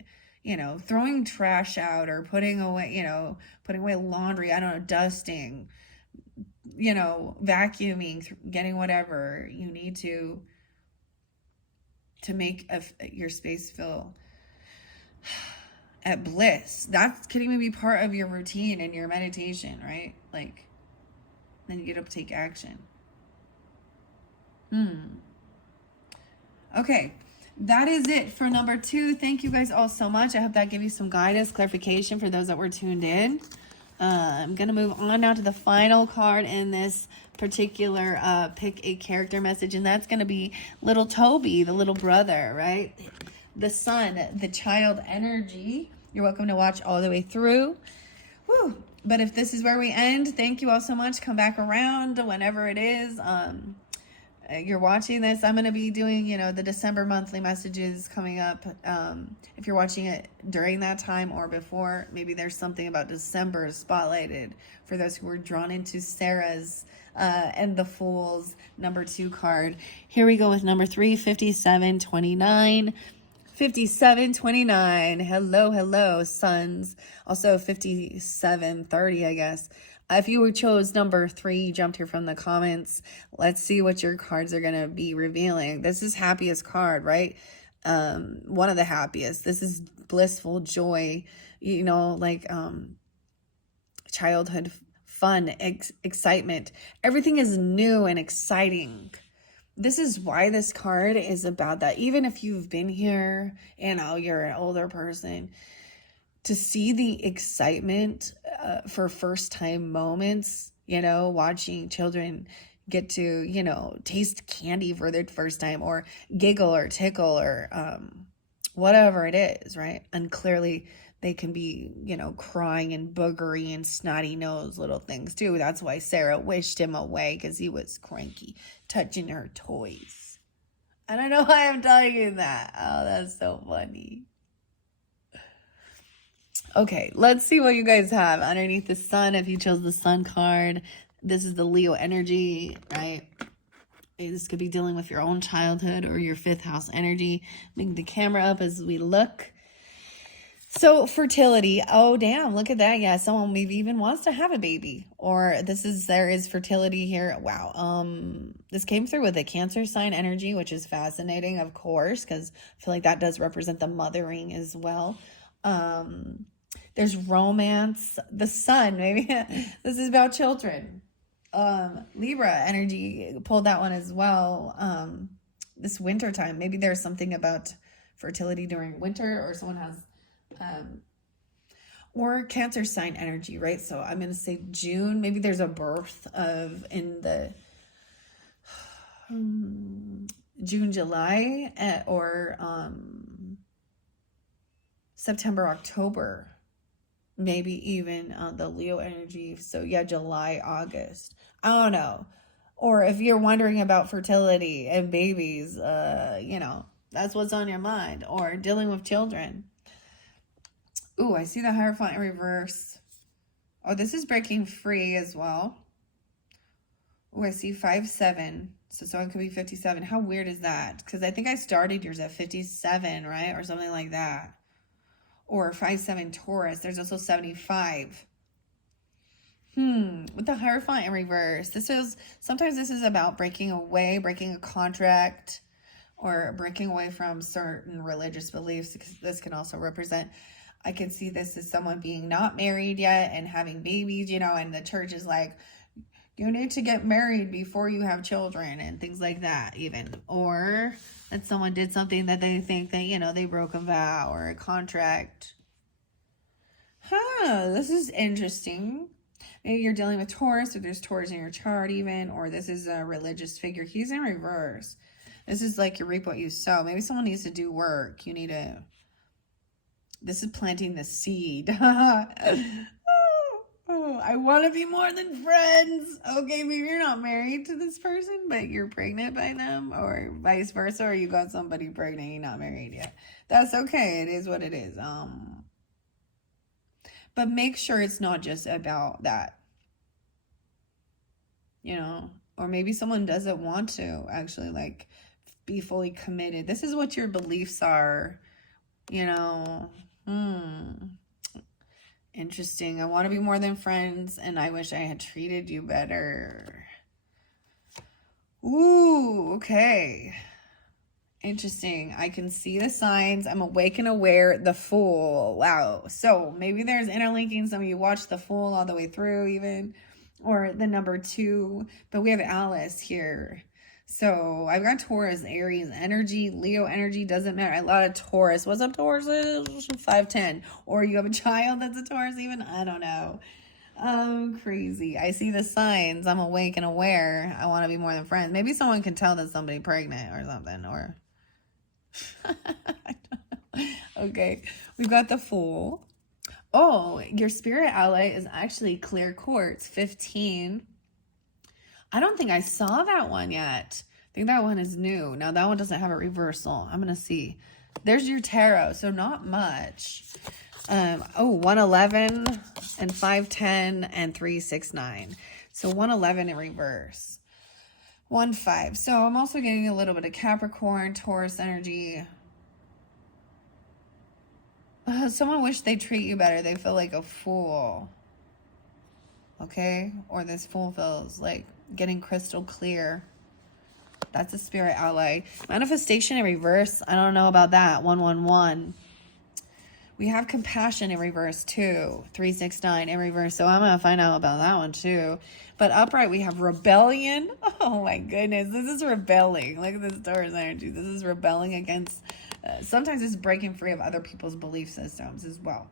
you know, throwing trash out or putting away, you know, putting away laundry, I don't know, dusting, you know, vacuuming, getting whatever you need to make your space feel at bliss. That's can even be part of your routine and your meditation, right? Like, then you get up to take action. Okay, that is it for number 2. Thank you guys all so much. I hope that gave you some guidance, clarification for those that were tuned in. I'm going to move on now to the final card in this particular pick a character message, and that's going to be little Toby, the little brother, right? The son, the child energy. You're welcome to watch all the way through. Woo! But if this is where we end, thank you all so much. Come back around whenever it is. You're watching this, I'm going to be doing, you know, the December monthly messages coming up. If you're watching it during that time or before, maybe there's something about December spotlighted for those who were drawn into Sarah's and the Fool's number 2 card. Here we go with number 3, 5729. 5729. Hello, sons. Also 5730, I guess. If you chose number 3, you jumped here from the comments. Let's see what your cards are going to be revealing. This is happiest card, right? One of the happiest. This is blissful joy, you know, like childhood fun, excitement. Everything is new and exciting. This is why this card is about that. Even if you've been here, you know, you're an older person, to see the excitement for first time moments, you know, watching children get to, you know, taste candy for their first time or giggle or tickle or whatever it is, right? And clearly they can be, you know, crying and boogery and snotty nose little things too. That's why Sarah wished him away, because he was cranky, touching her toys. I don't know why I'm telling you that. Oh, that's so funny. Okay, let's see what you guys have underneath the sun. If you chose the sun card, this is the Leo energy, right? This could be dealing with your own childhood or your 5th house energy. Bring the camera up as we look. So fertility. Oh, damn. Look at that. Yeah. Someone maybe even wants to have a baby, or there is fertility here. Wow. This came through with a Cancer sign energy, which is fascinating, of course, because I feel like that does represent the mothering as well. There's romance, the sun, maybe this is about children. Libra energy pulled that one as well. This winter time, maybe there's something about fertility during winter, or someone has, or Cancer sign energy, right? So I'm going to say June, maybe there's a birth in the June, July, or September, October. maybe even the Leo energy. So yeah, July, August. I don't know. Or if you're wondering about fertility and babies, that's what's on your mind. Or dealing with children. Ooh, I see the Hierophant in reverse. Oh, this is breaking free as well. Ooh, I see 5-7. So someone could be 57. How weird is that? Because I think I started yours at 57, right? Or something like that. Or 5-7 Taurus. There's also 75. With the Hierophant in reverse. Sometimes this is about breaking away, breaking a contract, or breaking away from certain religious beliefs. This can also represent, I can see this as someone being not married yet and having babies, and the church is like, you need to get married before you have children and things like that even. Or that someone did something that they think that, they broke a vow or a contract. This is interesting. Maybe you're dealing with Taurus, or there's Taurus in your chart even, or this is a religious figure. He's in reverse. This is like you reap what you sow. Maybe someone needs to do work. This is planting the seed. I want to be more than friends. Okay, maybe you're not married to this person, but you're pregnant by them, or vice versa, or you got somebody pregnant, you're not married yet. That's okay. It is what it is. But make sure it's not just about that. Or maybe someone doesn't want to actually be fully committed. This is what your beliefs are, Interesting. I want to be more than friends, and I wish I had treated you better. Ooh, okay. Interesting. I can see the signs. I'm awake and aware. The Fool. Wow. So maybe there's interlinking. Some of you watched The Fool all the way through even, or the number 2. But we have Alice here. So I've got Taurus, Aries energy, Leo energy, doesn't matter. A lot of Taurus. What's up, Taurus? 5-10. Or you have a child that's a Taurus even? I don't know. Crazy. I see the signs. I'm awake and aware. I want to be more than friends. Maybe someone can tell that somebody's pregnant or something. Or I don't know. Okay. We've got the Fool. Oh, your spirit ally is actually clear quartz, 15. I don't think I saw that one yet. I think that one is new. Now, that one doesn't have a reversal. I'm going to see. There's your tarot. So, not much. 111 and 510 and 369. So, 111 in reverse. 1-5. So, I'm also getting a little bit of Capricorn, Taurus energy. Someone wish they treat you better. They feel like a fool. Okay? Or this fool feels like getting crystal clear. That's a spirit ally. Manifestation in reverse. I don't know about that. 111. We have compassion in reverse too. 369 in reverse. So I'm going to find out about that one too. But upright, we have rebellion. Oh my goodness. This is rebelling. Look at this Taurus energy. This is rebelling against, sometimes it's breaking free of other people's belief systems as well.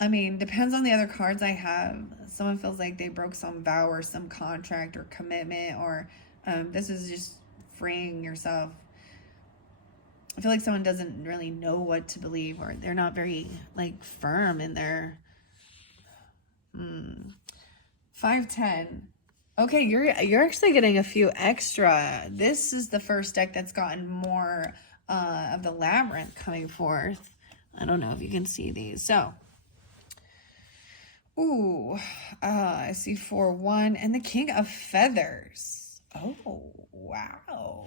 Depends on the other cards I have. Someone feels like they broke some vow or some contract or commitment, or this is just freeing yourself. I feel like someone doesn't really know what to believe, or they're not very firm in their 510. Okay, you're actually getting a few extra. This is the first deck that's gotten more of the Labyrinth coming forth. I don't know if you can see these. So, I see 4-1 and the King of Feathers. Oh, wow.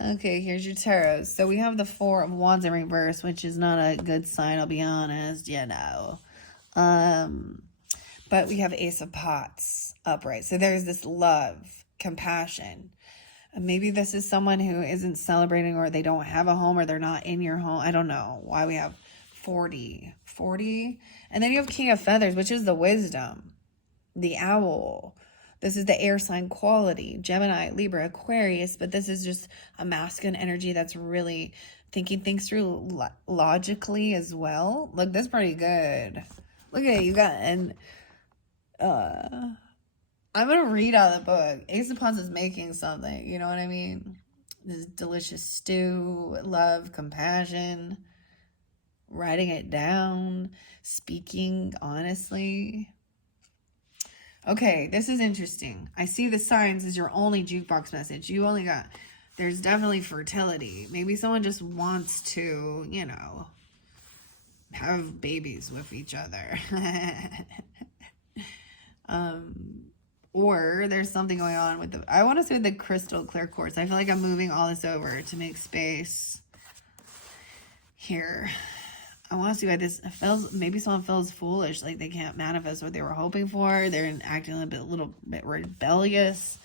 Okay, here's your tarot. So we have the 4 of Wands in reverse, which is not a good sign, I'll be honest, But we have Ace of Pots upright. So there's this love, compassion. Maybe this is someone who isn't celebrating, or they don't have a home, or they're not in your home. I don't know why we have 40. And then you have King of Feathers, which is the wisdom, the owl. This is the air sign quality, Gemini, Libra, Aquarius, but this is just a masculine energy that's really thinking things through logically as well. Look, that's pretty good. Look at it, you got, and I'm going to read out the book. Ace of Wands is making something, you know what I mean? This delicious stew, love, compassion, writing it down, speaking honestly. Okay, this is interesting. I see the signs as your only jukebox message. You only got, there's definitely fertility. Maybe someone just wants to, you know, have babies with each other. Or there's something going on with the, I want to say the crystal clear quartz. I feel like I'm moving all this over to make space here. I want to see why this feels, maybe someone feels foolish, like they can't manifest what they were hoping for. They're acting a little bit rebellious.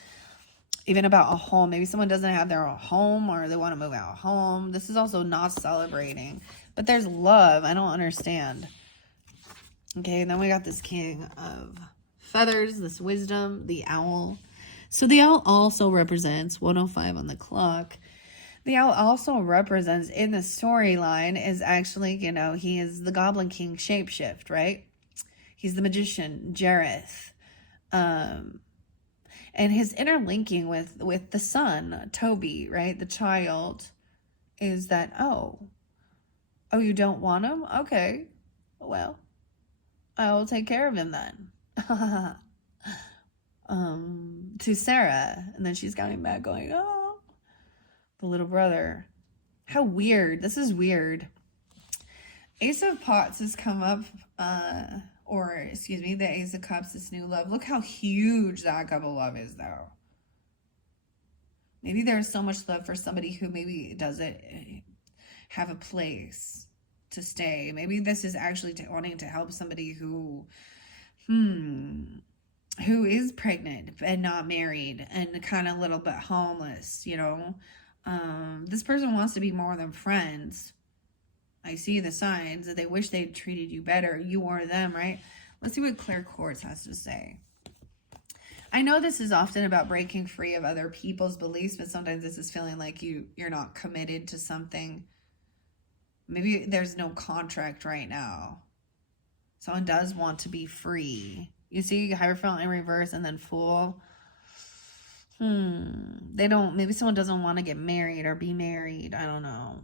Even about a home. Maybe someone doesn't have their own home, or they want to move out of home. This is also not celebrating. But there's love. I don't understand. Okay, and then we got this king of feathers, this wisdom, the owl. So the owl also represents 105 on the clock. The owl also represents, in the storyline, is actually, you know, he is the Goblin King shapeshift, right? He's the magician, Jareth. And his interlinking with the son, Toby, right? The child, is that, oh, you don't want him? Okay, well, I will take care of him then. To Sarah. And then she's coming back going, oh, the little brother. How weird. This is weird. Ace of Pots has come up, or excuse me, the Ace of Cups, this new love. Look how huge that couple love is, though. Maybe there's so much love for somebody who maybe doesn't have a place to stay. Maybe this is actually wanting to help somebody who is pregnant and not married and kind of a little bit homeless, you know. This person wants to be more than friends. I see the signs that they wish they'd treated you better. You or them, right? Let's see what Clear Quartz has to say. I know this is often about breaking free of other people's beliefs, but sometimes this is feeling like you're not committed to something. Maybe there's no contract right now. Someone does want to be free. You see Hierophant in reverse and then Fool. They don't, maybe someone doesn't want to get married or be married. I don't know.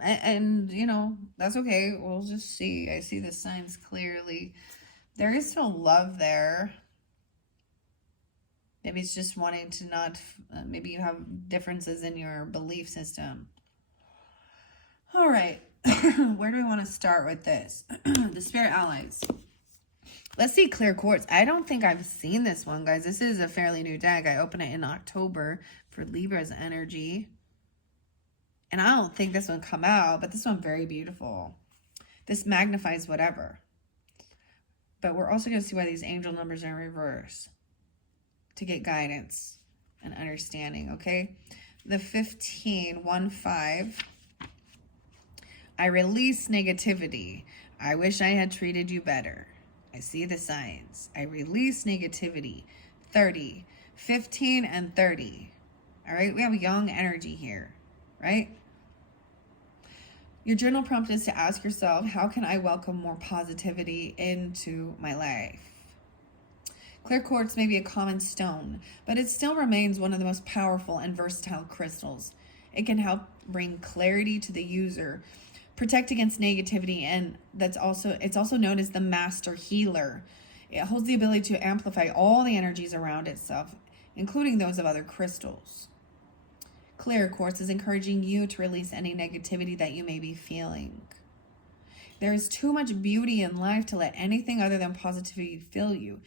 And you know, that's okay. We'll just see. I see the signs clearly. There is still love there. Maybe it's just wanting to not, maybe you have differences in your belief system. All right. Where do we want to start with this? The Spirit Allies. Let's see Clear Quartz. I don't think I've seen this one, guys. This is a fairly new deck. I opened it in October for Libra's energy. And I don't think this one come out, but this one very beautiful. This magnifies whatever. But we're also going to see why these angel numbers are in reverse to get guidance and understanding, okay? The 15, 1-5. I release negativity. I wish I had treated you better. I see the signs. I release negativity. 30, 15, and 30. All right, we have young energy here, right? Your journal prompt is to ask yourself, how can I welcome more positivity into my life? Clear quartz may be a common stone, but it still remains one of the most powerful and versatile crystals. It can help bring clarity to the user, protect against negativity, and it's also known as the master healer. It holds the ability to amplify all the energies around itself, including those of other crystals. Clear quartz is encouraging you to release any negativity that you may be feeling. There is too much beauty in life to let anything other than positivity fill you.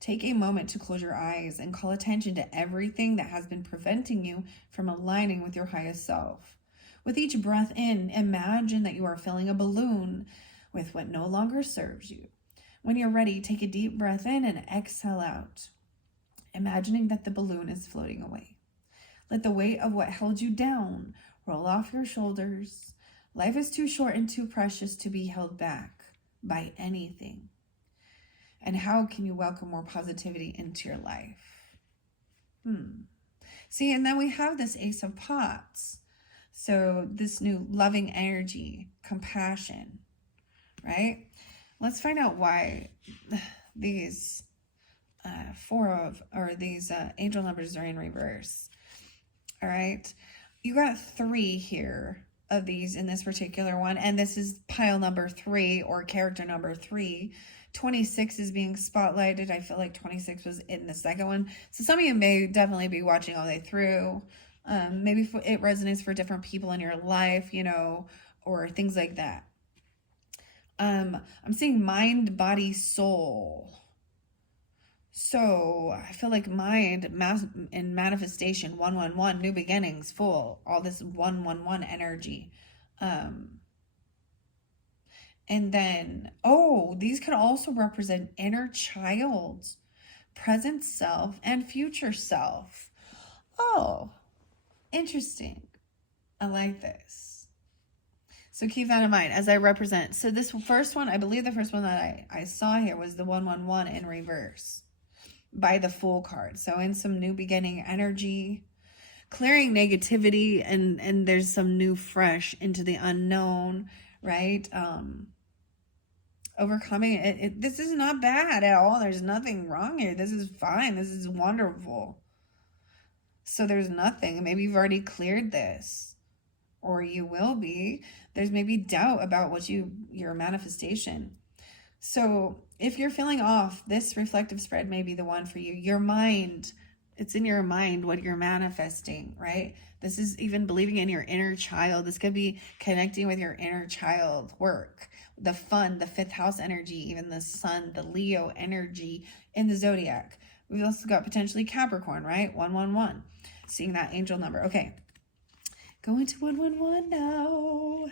Take a moment to close your eyes and call attention to everything that has been preventing you from aligning with your highest self. With each breath in, imagine that you are filling a balloon with what no longer serves you. When you're ready, take a deep breath in and exhale out, imagining that the balloon is floating away. Let the weight of what held you down roll off your shoulders. Life is too short and too precious to be held back by anything. And how can you welcome more positivity into your life? See, and then we have this Ace of Pots. So this new loving energy, compassion, right? Let's find out why these angel numbers are in reverse. All right, you got 3 here of these in this particular one. And this is pile number 3 or character number 3. 26 is being spotlighted. I feel like 26 was in the second one. So some of you may definitely be watching all the way through. Maybe it resonates for different people in your life, you know, or things like that. I'm seeing mind, body, soul. So I feel like mind and manifestation, 111, new beginnings, full, all this 111 energy. And then, these could also represent inner child, present self, and future self. Oh, interesting. I like this. So keep that in mind as I represent. So this first one, I believe the first one that I saw here was the 111 in reverse by the Fool card. So in some new beginning energy, clearing negativity, and there's some new fresh into the unknown, right? Overcoming it. This is not bad at all. There's nothing wrong here. This is fine. This is wonderful. So there's nothing. Maybe you've already cleared this, or you will be. There's maybe doubt about what your manifestation. So if you're feeling off, this reflective spread may be the one for you. Your mind, it's in your mind what you're manifesting, right? This is even believing in your inner child. This could be connecting with your inner child work, the fun, the 5th house energy, even the sun, the Leo energy in the zodiac. We've also got potentially Capricorn, right? 111, seeing that angel number. Okay, going to 111 now.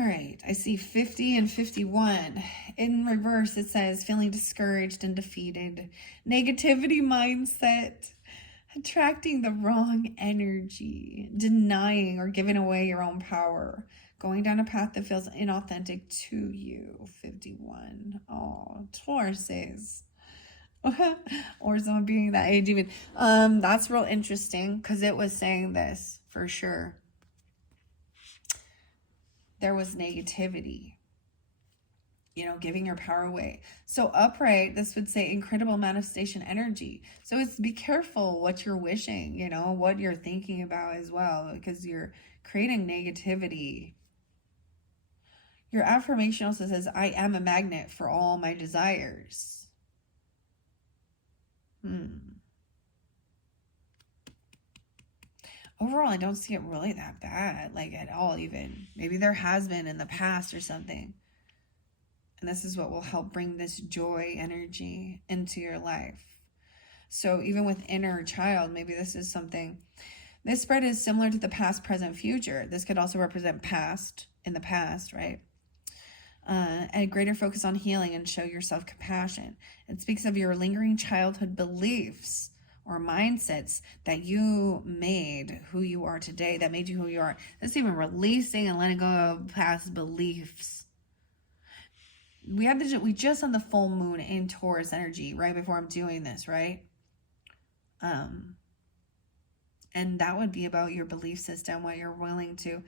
All right, I see 50 and 51. In reverse, it says feeling discouraged and defeated. Negativity mindset. Attracting the wrong energy. Denying or giving away your own power. Going down a path that feels inauthentic to you. 51. Oh, Tauruses. Or someone being that age even. That's real interesting because it was saying this for sure. There was negativity, you know, giving your power away. So upright, this would say incredible manifestation energy. So it's be careful what you're wishing, you know, what you're thinking about as well, because you're creating negativity. Your affirmation also says, I am a magnet for all my desires. Overall, I don't see it really that bad, like at all even. Maybe there has been in the past or something. And this is what will help bring this joy energy into your life. So even with inner child, maybe this is something. This spread is similar to the past, present, future. This could also represent past, in the past, right? A greater focus on healing and show yourself compassion. It speaks of your lingering childhood beliefs or mindsets that you made who you are today, that made you who you are. That's even releasing and letting go of past beliefs. We just had the full moon in Taurus energy right before I'm doing this, right? And that would be about your belief system, what you're willing to,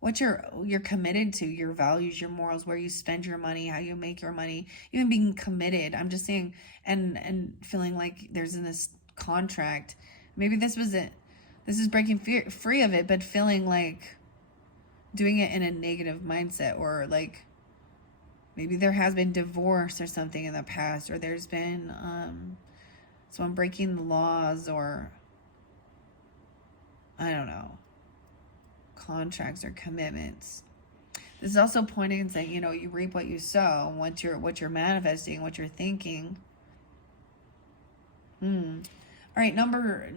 what you're committed to, your values, your morals, where you spend your money, how you make your money, even being committed. I'm just saying, and feeling like there's in this contract. Maybe this was it. This is breaking free of it, but feeling like doing it in a negative mindset, or like maybe there has been divorce or something in the past, or there's been someone breaking the laws, or I don't know, contracts or commitments. This is also pointing and saying, you know, you reap what you sow, what you're manifesting, what you're thinking. All right, number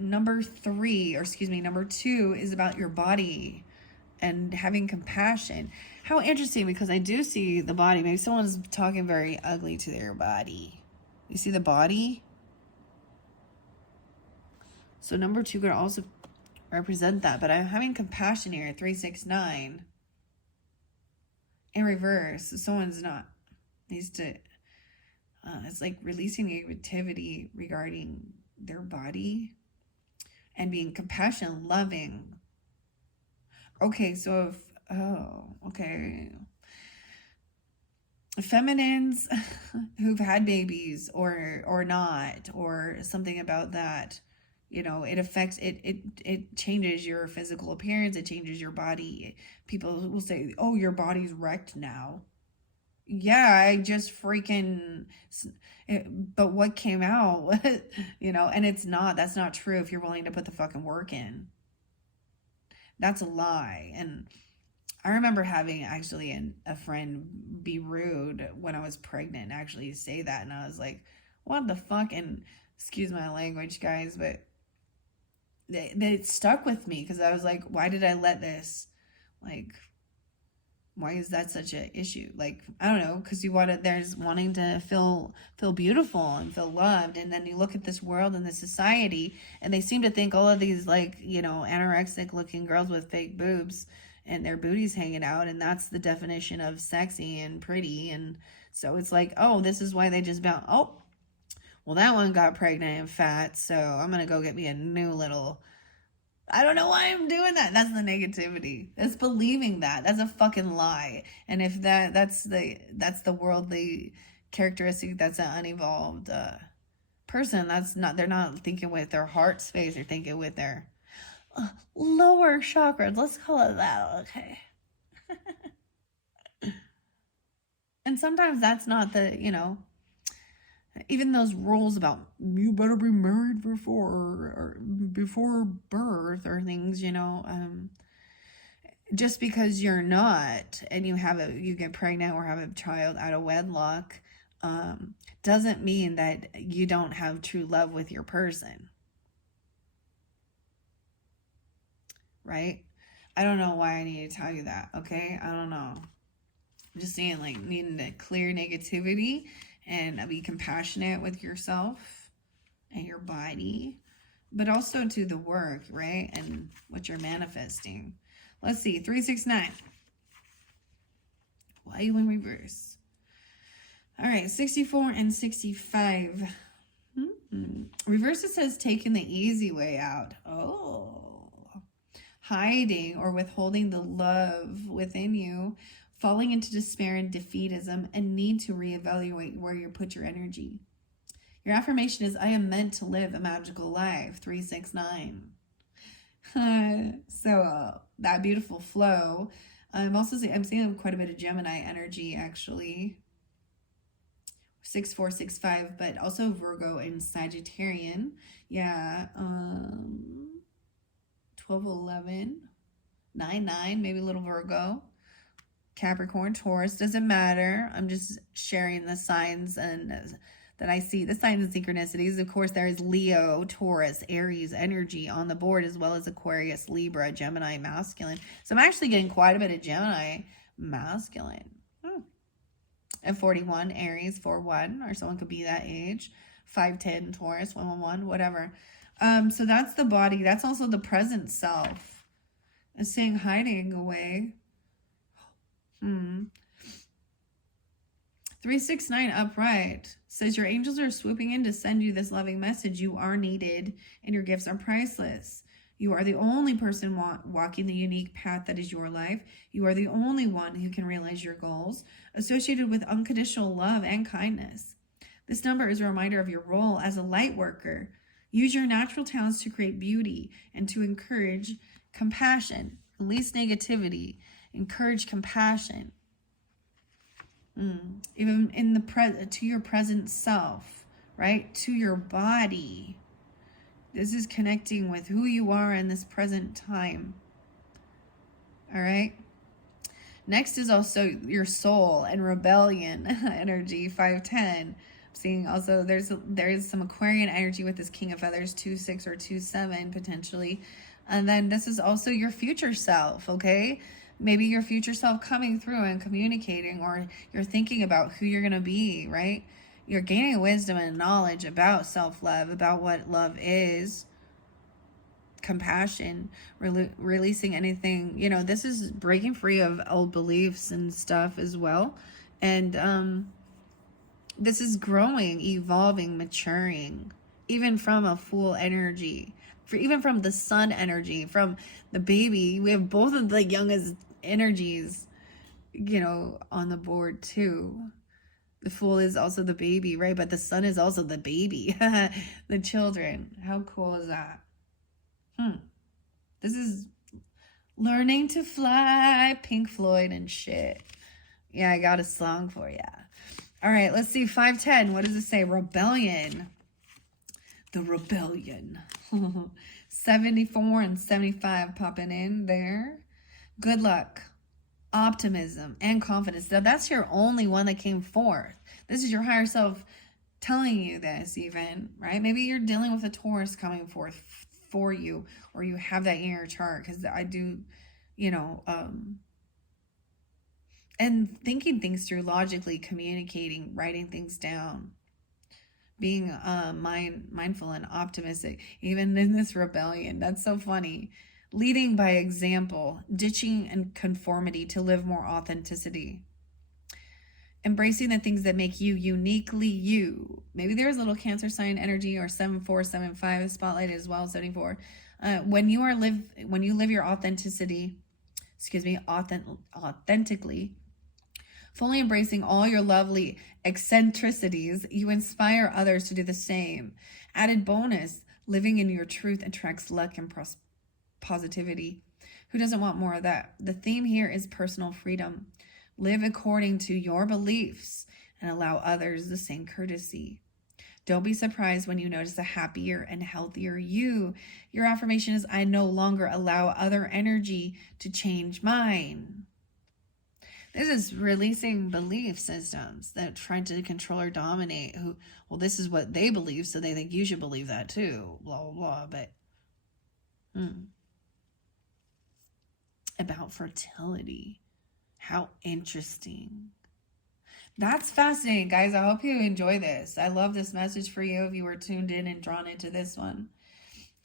2 is about your body and having compassion. How interesting, because I do see the body. Maybe someone's talking very ugly to their body. You see the body? So number 2 could also represent that, but I'm having compassion here. 369 in reverse. So someone's needs to it's like releasing negativity regarding their body and being compassionate, loving. Okay, so okay, feminines who've had babies or not, or something about that, it affects it changes your physical appearance, it changes your body. People will say, oh, your body's wrecked now. Yeah, I just freaking, but what came out, and that's not true if you're willing to put the fucking work in. That's a lie. And I remember having actually a friend be rude when I was pregnant, actually say that. And I was like, what the fuck? And excuse my language, guys, but it stuck with me because I was like, why did I let this, like, why is that such an issue? Like, I don't know, because there's wanting to feel beautiful and feel loved. And then you look at this world and this society, and they seem to think all of these, like, anorexic looking girls with fake boobs and their booties hanging out, and that's the definition of sexy and pretty. And so it's like, oh, this is why they just bounce. Oh, well, that one got pregnant and fat, so I'm gonna go get me a new little. I don't know why I'm doing that. That's the negativity. That's believing that. That's a fucking lie. And if that's the worldly characteristic, that's an unevolved person. They're not thinking with their heart space. They're thinking with their lower chakras. Let's call it that. Okay. And sometimes that's not even those rules about you better be married before birth or things, just because you're not, and you get pregnant or have a child out of wedlock, doesn't mean that you don't have true love with your person. Right? I don't know why I need to tell you that. Okay. I don't know. I'm just saying, like, needing to clear negativity and be compassionate with yourself and your body, but also do the work, right? And what you're manifesting. Let's see, 369. Why are you in reverse? All right, 64 and 65. Reverse, it says taking the easy way out. Oh, hiding or withholding the love within you, falling into despair and defeatism, and need to reevaluate where you put your energy. Your affirmation is, I am meant to live a magical life, 369. So that beautiful flow. I'm seeing quite a bit of Gemini energy, actually. 6465, but also Virgo and Sagittarian. Yeah. 1211, 99, maybe a little Virgo. Capricorn, Taurus, doesn't matter. I'm just sharing the signs and that I see, the signs and synchronicities. Of course, there is Leo, Taurus, Aries energy on the board, as well as Aquarius, Libra, Gemini, masculine. So I'm actually getting quite a bit of Gemini masculine. And 41, Aries, 41, or someone could be that age. 510, Taurus, 111, whatever. So that's the body. That's also the present self. It's saying hiding away. 369 upright says your angels are swooping in to send you this loving message. You are needed and your gifts are priceless. You are the only person walking the unique path that is your life. You are the only one who can realize your goals, associated with unconditional love and kindness. This number is a reminder of your role as a light worker. Use your natural talents to create beauty and to encourage compassion. Release negativity. Encourage compassion. Even in to your present self, right? To your body. This is connecting with who you are in this present time. All right. Next is also your soul and rebellion energy, 510. I'm seeing also there's some Aquarian energy with this King of Feathers, 2-6 or 2-7 potentially. And then this is also your future self, okay? Maybe your future self coming through and communicating, or you're thinking about who you're going to be, right? You're gaining wisdom and knowledge about self-love, about what love is, compassion, releasing anything. This is breaking free of old beliefs and stuff as well. And this is growing, evolving, maturing, even from a full energy. Even from the sun energy, from the baby. We have both of the youngest energies, on the board too. The fool is also the baby, right? But the sun is also the baby, the children. How cool is that? This is learning to fly, Pink Floyd and shit. Yeah, I got a song for ya. All right, let's see. 510. What does it say? Rebellion. The rebellion. 74 and 75 popping in there. Good luck, optimism, and confidence. Now, that's your only one that came forth. This is your higher self telling you this, even, right? Maybe you're dealing with a Taurus coming forth for you, or you have that in your chart, because I do, you know, and thinking things through logically, communicating, writing things down, being mindful and optimistic, even in this rebellion. That's so funny. Leading by example, ditching and conformity to live more authenticity. Embracing the things that make you uniquely you. Maybe there's a little Cancer sign energy, or 7475 spotlight as well, 74. When you live your authenticity, authentically, fully embracing all your lovely eccentricities, you inspire others to do the same. Added bonus, living in your truth attracts luck and positivity. Who doesn't want more of that? The theme here is personal freedom. Live according to your beliefs and allow others the same courtesy. Don't be surprised when you notice a happier and healthier you. Your affirmation is, I no longer allow other energy to change mine. This is releasing belief systems that try to control or dominate. Well, this is what they believe, so they think you should believe that too. Blah, blah, blah. But about fertility. How interesting. That's fascinating, guys. I hope you enjoy this. I love this message for you if you were tuned in and drawn into this one.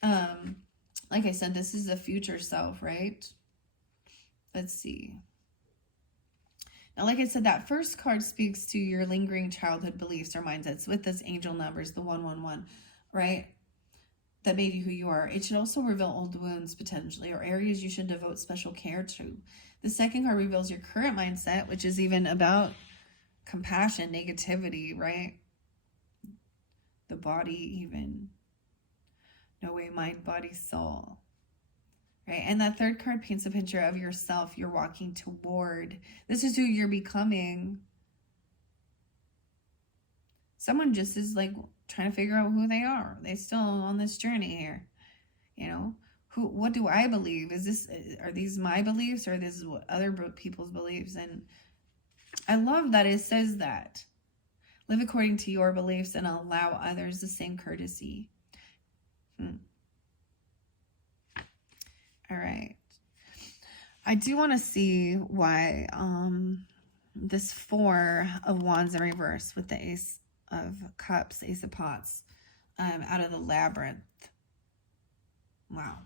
Like I said, this is a future self, right? Let's see. Now, like I said, that first card speaks to your lingering childhood beliefs or mindsets with this angel numbers, the 111, right? That made you who you are. It should also reveal old wounds, potentially, or areas you should devote special care to. The second card reveals your current mindset, which is even about compassion, negativity, right? The body, even. No way, mind, body, soul. Right? And that third card paints a picture of yourself you're walking toward. This is who you're becoming. Someone just is like trying to figure out who they are. They're still on this journey here. You know, what do I believe? Are these my beliefs, or this is what other people's beliefs? And I love that it says that. Live according to your beliefs and allow others the same courtesy. All right. I do want to see why this 4 of Wands in reverse with the Ace of Cups, Ace of Pots, out of the Labyrinth. Wow.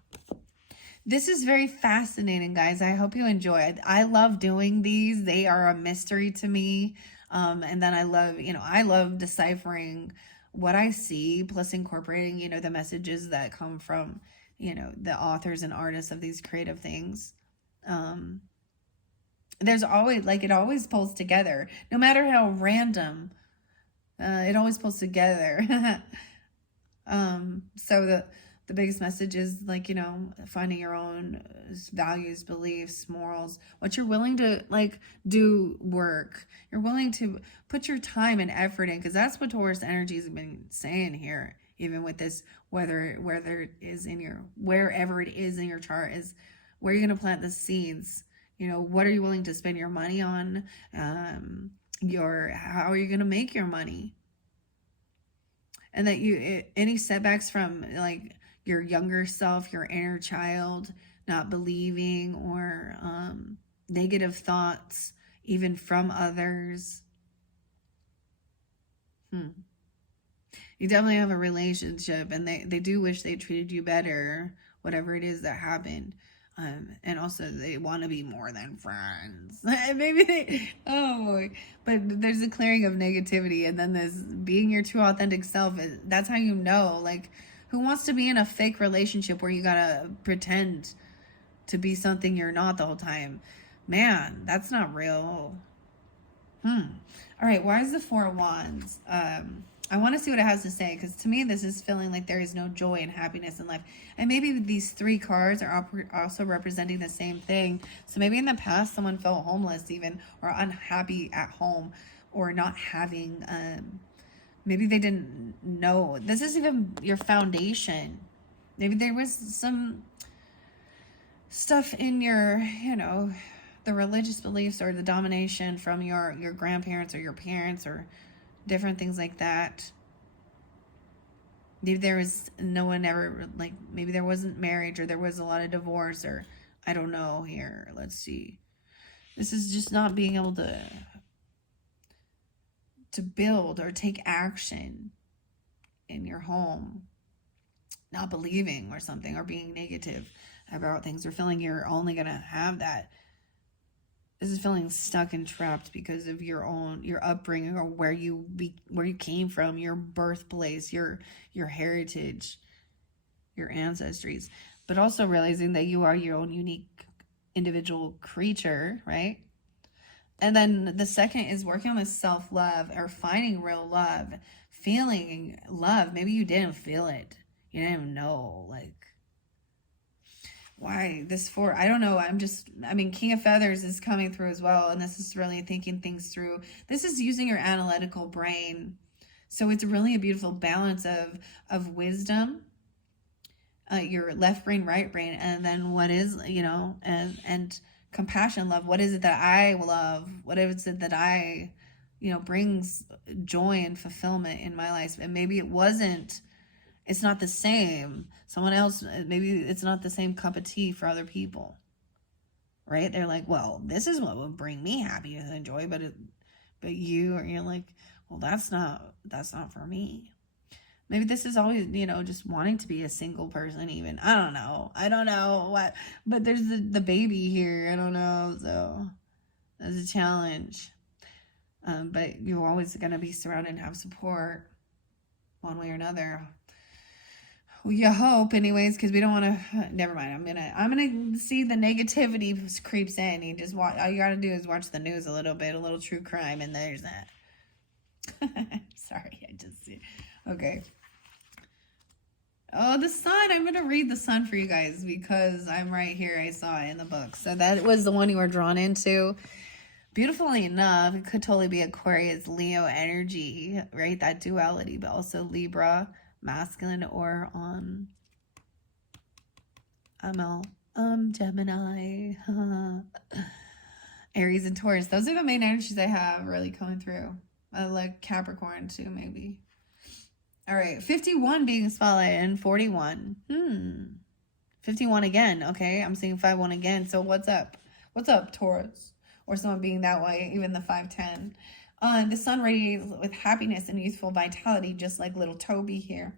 This is very fascinating, guys. I hope you enjoy it. I love doing these. They are a mystery to me. And then I love deciphering what I see, plus incorporating, the messages that come from, the authors and artists of these creative things. There's always, it always pulls together. No matter how random, it always pulls together. So the biggest message is finding your own values, beliefs, morals, what you're willing to do work. You're willing to put your time and effort in, because that's what Taurus energy has been saying here, even with this, wherever it is in your chart, is where you're going to plant the seeds. What are you willing to spend your money on? How are you going to make your money? And that any setbacks from your younger self, your inner child, not believing, or negative thoughts, even from others. You definitely have a relationship, and they do wish they treated you better, whatever it is that happened. And also they want to be more than friends. Maybe but there's a clearing of negativity, and then this being your true authentic self. That's how who wants to be in a fake relationship where you gotta pretend to be something you're not the whole time? Man, that's not real. All right, why is the 4 of Wands I want to see what it has to say, because to me, this is feeling like there is no joy and happiness in life. And maybe these three cards are also representing the same thing. So maybe in the past, someone felt homeless even, or unhappy at home, or not having, maybe they didn't know. This is even your foundation. Maybe there was some stuff in your, the religious beliefs or the domination from your grandparents or your parents or different things like that. Maybe there was no one ever, like, maybe there wasn't marriage, or there was a lot of divorce, or I don't know here. Let's see. This is just not being able to build or take action in your home. Not believing or something, or being negative about things, or feeling you're only going to have that. This is feeling stuck and trapped because of your upbringing, or where you came from, your birthplace, your heritage, your ancestries, but also realizing that you are your own unique individual creature, right? And then the second is working on this self-love, or finding real love, feeling love. Maybe you didn't feel it. You didn't even know, like, why this for? I don't know. King of Feathers is coming through as well. And this is really thinking things through. This is using your analytical brain. So it's really a beautiful balance of wisdom, your left brain, right brain, and then what is, and compassion, love. What is it that I love? What is it that I, brings joy and fulfillment in my life? And maybe it's not the same. Someone else, maybe it's not the same cup of tea for other people, right? They're like, well, this is what would bring me happiness and joy, but you're like, well, that's not for me. Maybe this is always, just wanting to be a single person even. I don't know what, but there's the baby here. I don't know. So that's a challenge. But you're always going to be surrounded and have support one way or another. You hope, anyways, because we don't want to. Never mind. I'm gonna see the negativity creeps in. You just watch. All you gotta do is watch the news a little bit, a little true crime, and there's that. Sorry, I just see. Okay. Oh, the sun. I'm gonna read the sun for you guys because I'm right here. I saw it in the book, so that was the one you were drawn into. Beautifully enough, it could totally be Aquarius, Leo energy, right? That duality, but also Libra, masculine, or Gemini, Aries, and Taurus. Those are the main energies I have really coming through. I like Capricorn too, maybe. All right, 51 being spotlighted and 41. 51 again. Okay, I'm seeing 51 again. So what's up? What's up, Taurus? Or someone being that way, even the 510. The sun radiates with happiness and youthful vitality, just like little Toby here.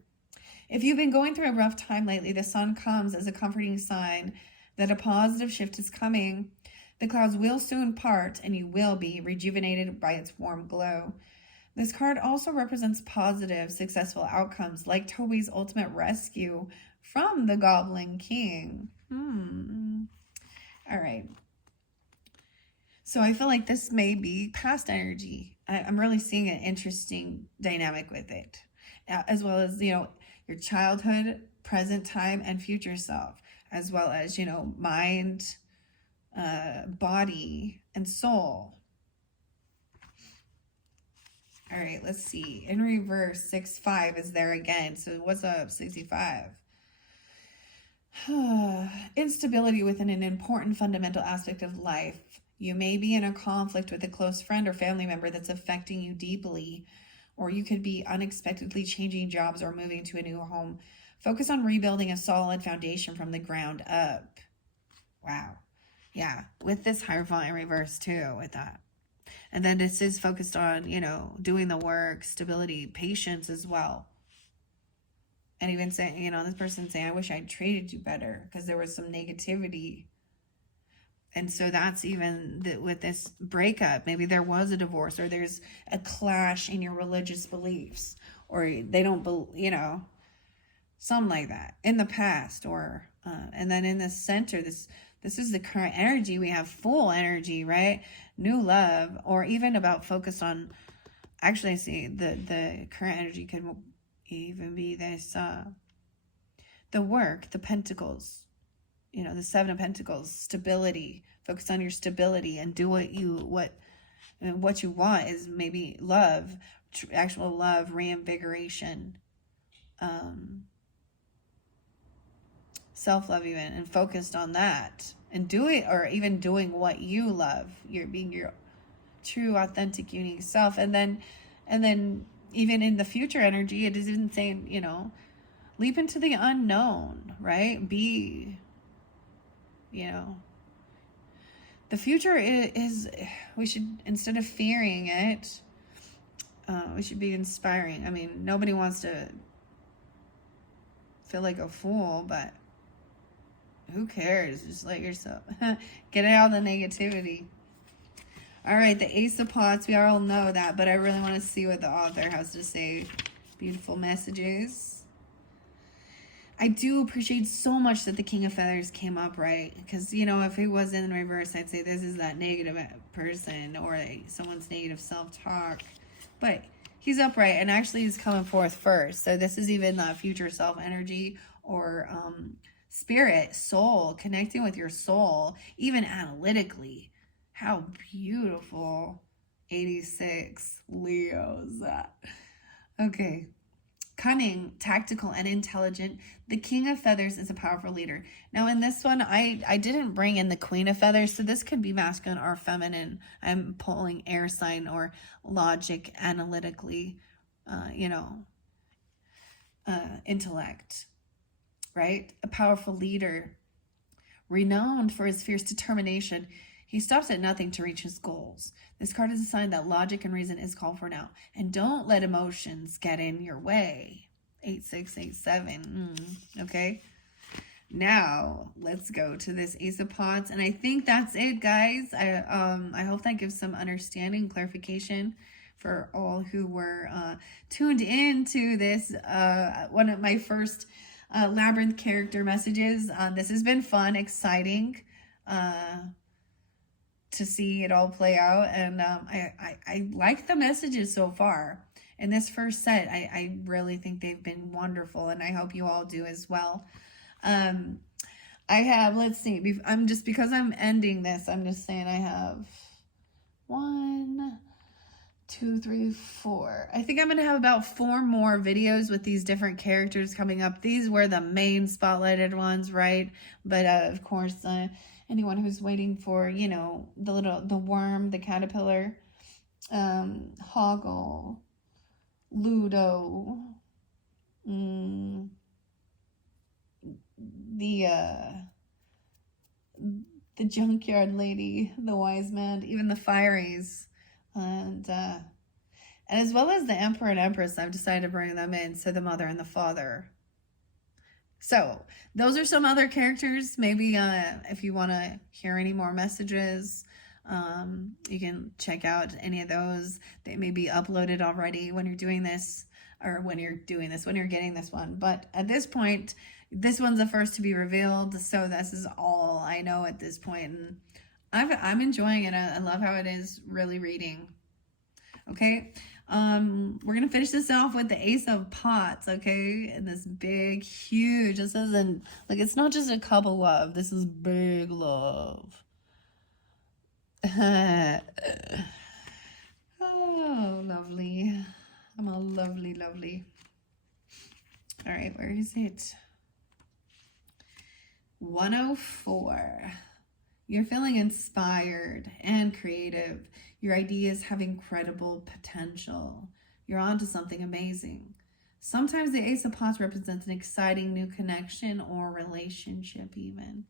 If you've been going through a rough time lately, the sun comes as a comforting sign that a positive shift is coming. The clouds will soon part, and you will be rejuvenated by its warm glow. This card also represents positive, successful outcomes, like Toby's ultimate rescue from the Goblin King. All right. So I feel like this may be past energy. I'm really seeing an interesting dynamic with it, as well as, your childhood, present time, and future self, as well as, mind, body, and soul. All right, let's see. In reverse, 6-5 is there again. So what's up, 65? Instability within an important fundamental aspect of life. You may be in a conflict with a close friend or family member that's affecting you deeply, or you could be unexpectedly changing jobs or moving to a new home. Focus on rebuilding a solid foundation from the ground up. Wow. Yeah, with this Hierophant in reverse too, with that. And then this is focused on, doing the work, stability, patience as well. And even saying, this person saying, I wish I treated you better because there was some negativity. And so that's even with this breakup. Maybe there was a divorce, or there's a clash in your religious beliefs, or they don't, something like that in the past. Or and then in the center, this is the current energy. We have full energy, right? New love, or even about focus on Actually, I see the current energy could even be this, the work, the pentacles, you know, the Seven of Pentacles, stability. Focus on your stability and do what you want is maybe love, actual love, reinvigoration, self-love even, and focused on that and doing, or even doing what you love. You're being your true, authentic, unique self. And then even in the future energy, it isn't saying, you know, leap into the unknown, right? Be, you know, the future is, we should, instead of fearing it, we should be inspiring. I mean, nobody wants to feel like a fool, but who cares? Just let yourself get out of the negativity. All right, the Ace of Pots, we all know that, but I really want to see what the author has to say. Beautiful messages. I do appreciate so much that the King of Feathers came up, right? Because, you know, if it was in reverse, I'd say this is that negative person or someone's negative self-talk. But he's upright, and actually he's coming forth first. So this is even the future self energy, or spirit, soul, connecting with your soul, even analytically. How beautiful. 86 Leo's that. Okay. Cunning, tactical, and intelligent. The King of Feathers is a powerful leader. Now in this one, I didn't bring in the Queen of Feathers, so this could be masculine or feminine. I'm pulling air sign or logic, analytically, you know, intellect, right? A powerful leader, renowned for his fierce determination. He stops at nothing to reach his goals. This card is a sign that logic and reason is called for now. And don't let emotions get in your way. 8687. Okay. Now, let's go to this Ace of Pots. And I think that's it, guys. I hope that gives some understanding, clarification for all who were tuned in to this, one of my first Labyrinth character messages. This has been fun, exciting. To see it all play out, and I like the messages so far in this first set. I really think they've been wonderful, and I hope you all do as well. I have, let's see, I'm just, because I'm ending this, I'm just saying I have 1, 2, 3, 4. I think I'm gonna have about 4 more videos with these different characters coming up. These were the main spotlighted ones, right? But of course, anyone who's waiting for, you know, the worm, the caterpillar, Hoggle, Ludo, the junkyard lady, the wise man, even the fairies, and as well as the Emperor and Empress. I've decided to bring them in, so the mother and the father. So those are some other characters. Maybe if you want to hear any more messages, you can check out any of those. They may be uploaded already when you're doing this, or when you're getting this one. But at this point, this one's the first to be revealed. So this is all I know at this point. And I'm enjoying it. I love how it is really reading. Okay. We're gonna finish this off with the Ace of Pots, okay? And this big, huge, this isn't, like, it's not just a cup of love, this is big love. Oh, lovely. I'm a lovely, lovely. All right, where is it? 104. You're feeling inspired and creative. Your ideas have incredible potential. You're onto something amazing. Sometimes the Ace of Pots represents an exciting new connection or relationship, even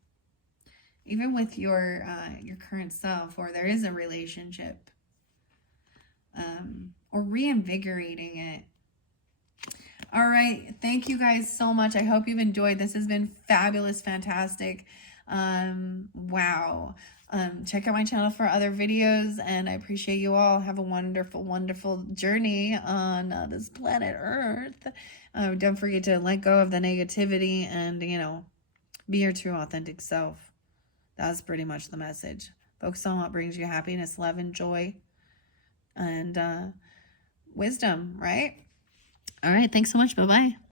with your current self, or there is a relationship, or reinvigorating it. All right, thank you guys so much. I hope you've enjoyed. This has been fabulous, fantastic. Wow. Check out my channel for other videos, and I appreciate you all. Have a wonderful, wonderful journey on this planet Earth. Don't forget to let go of the negativity and, you know, be your true, authentic self. That's pretty much the message. Focus on what brings you happiness, love, and joy. And wisdom, right? All right. Thanks so much. Bye-bye.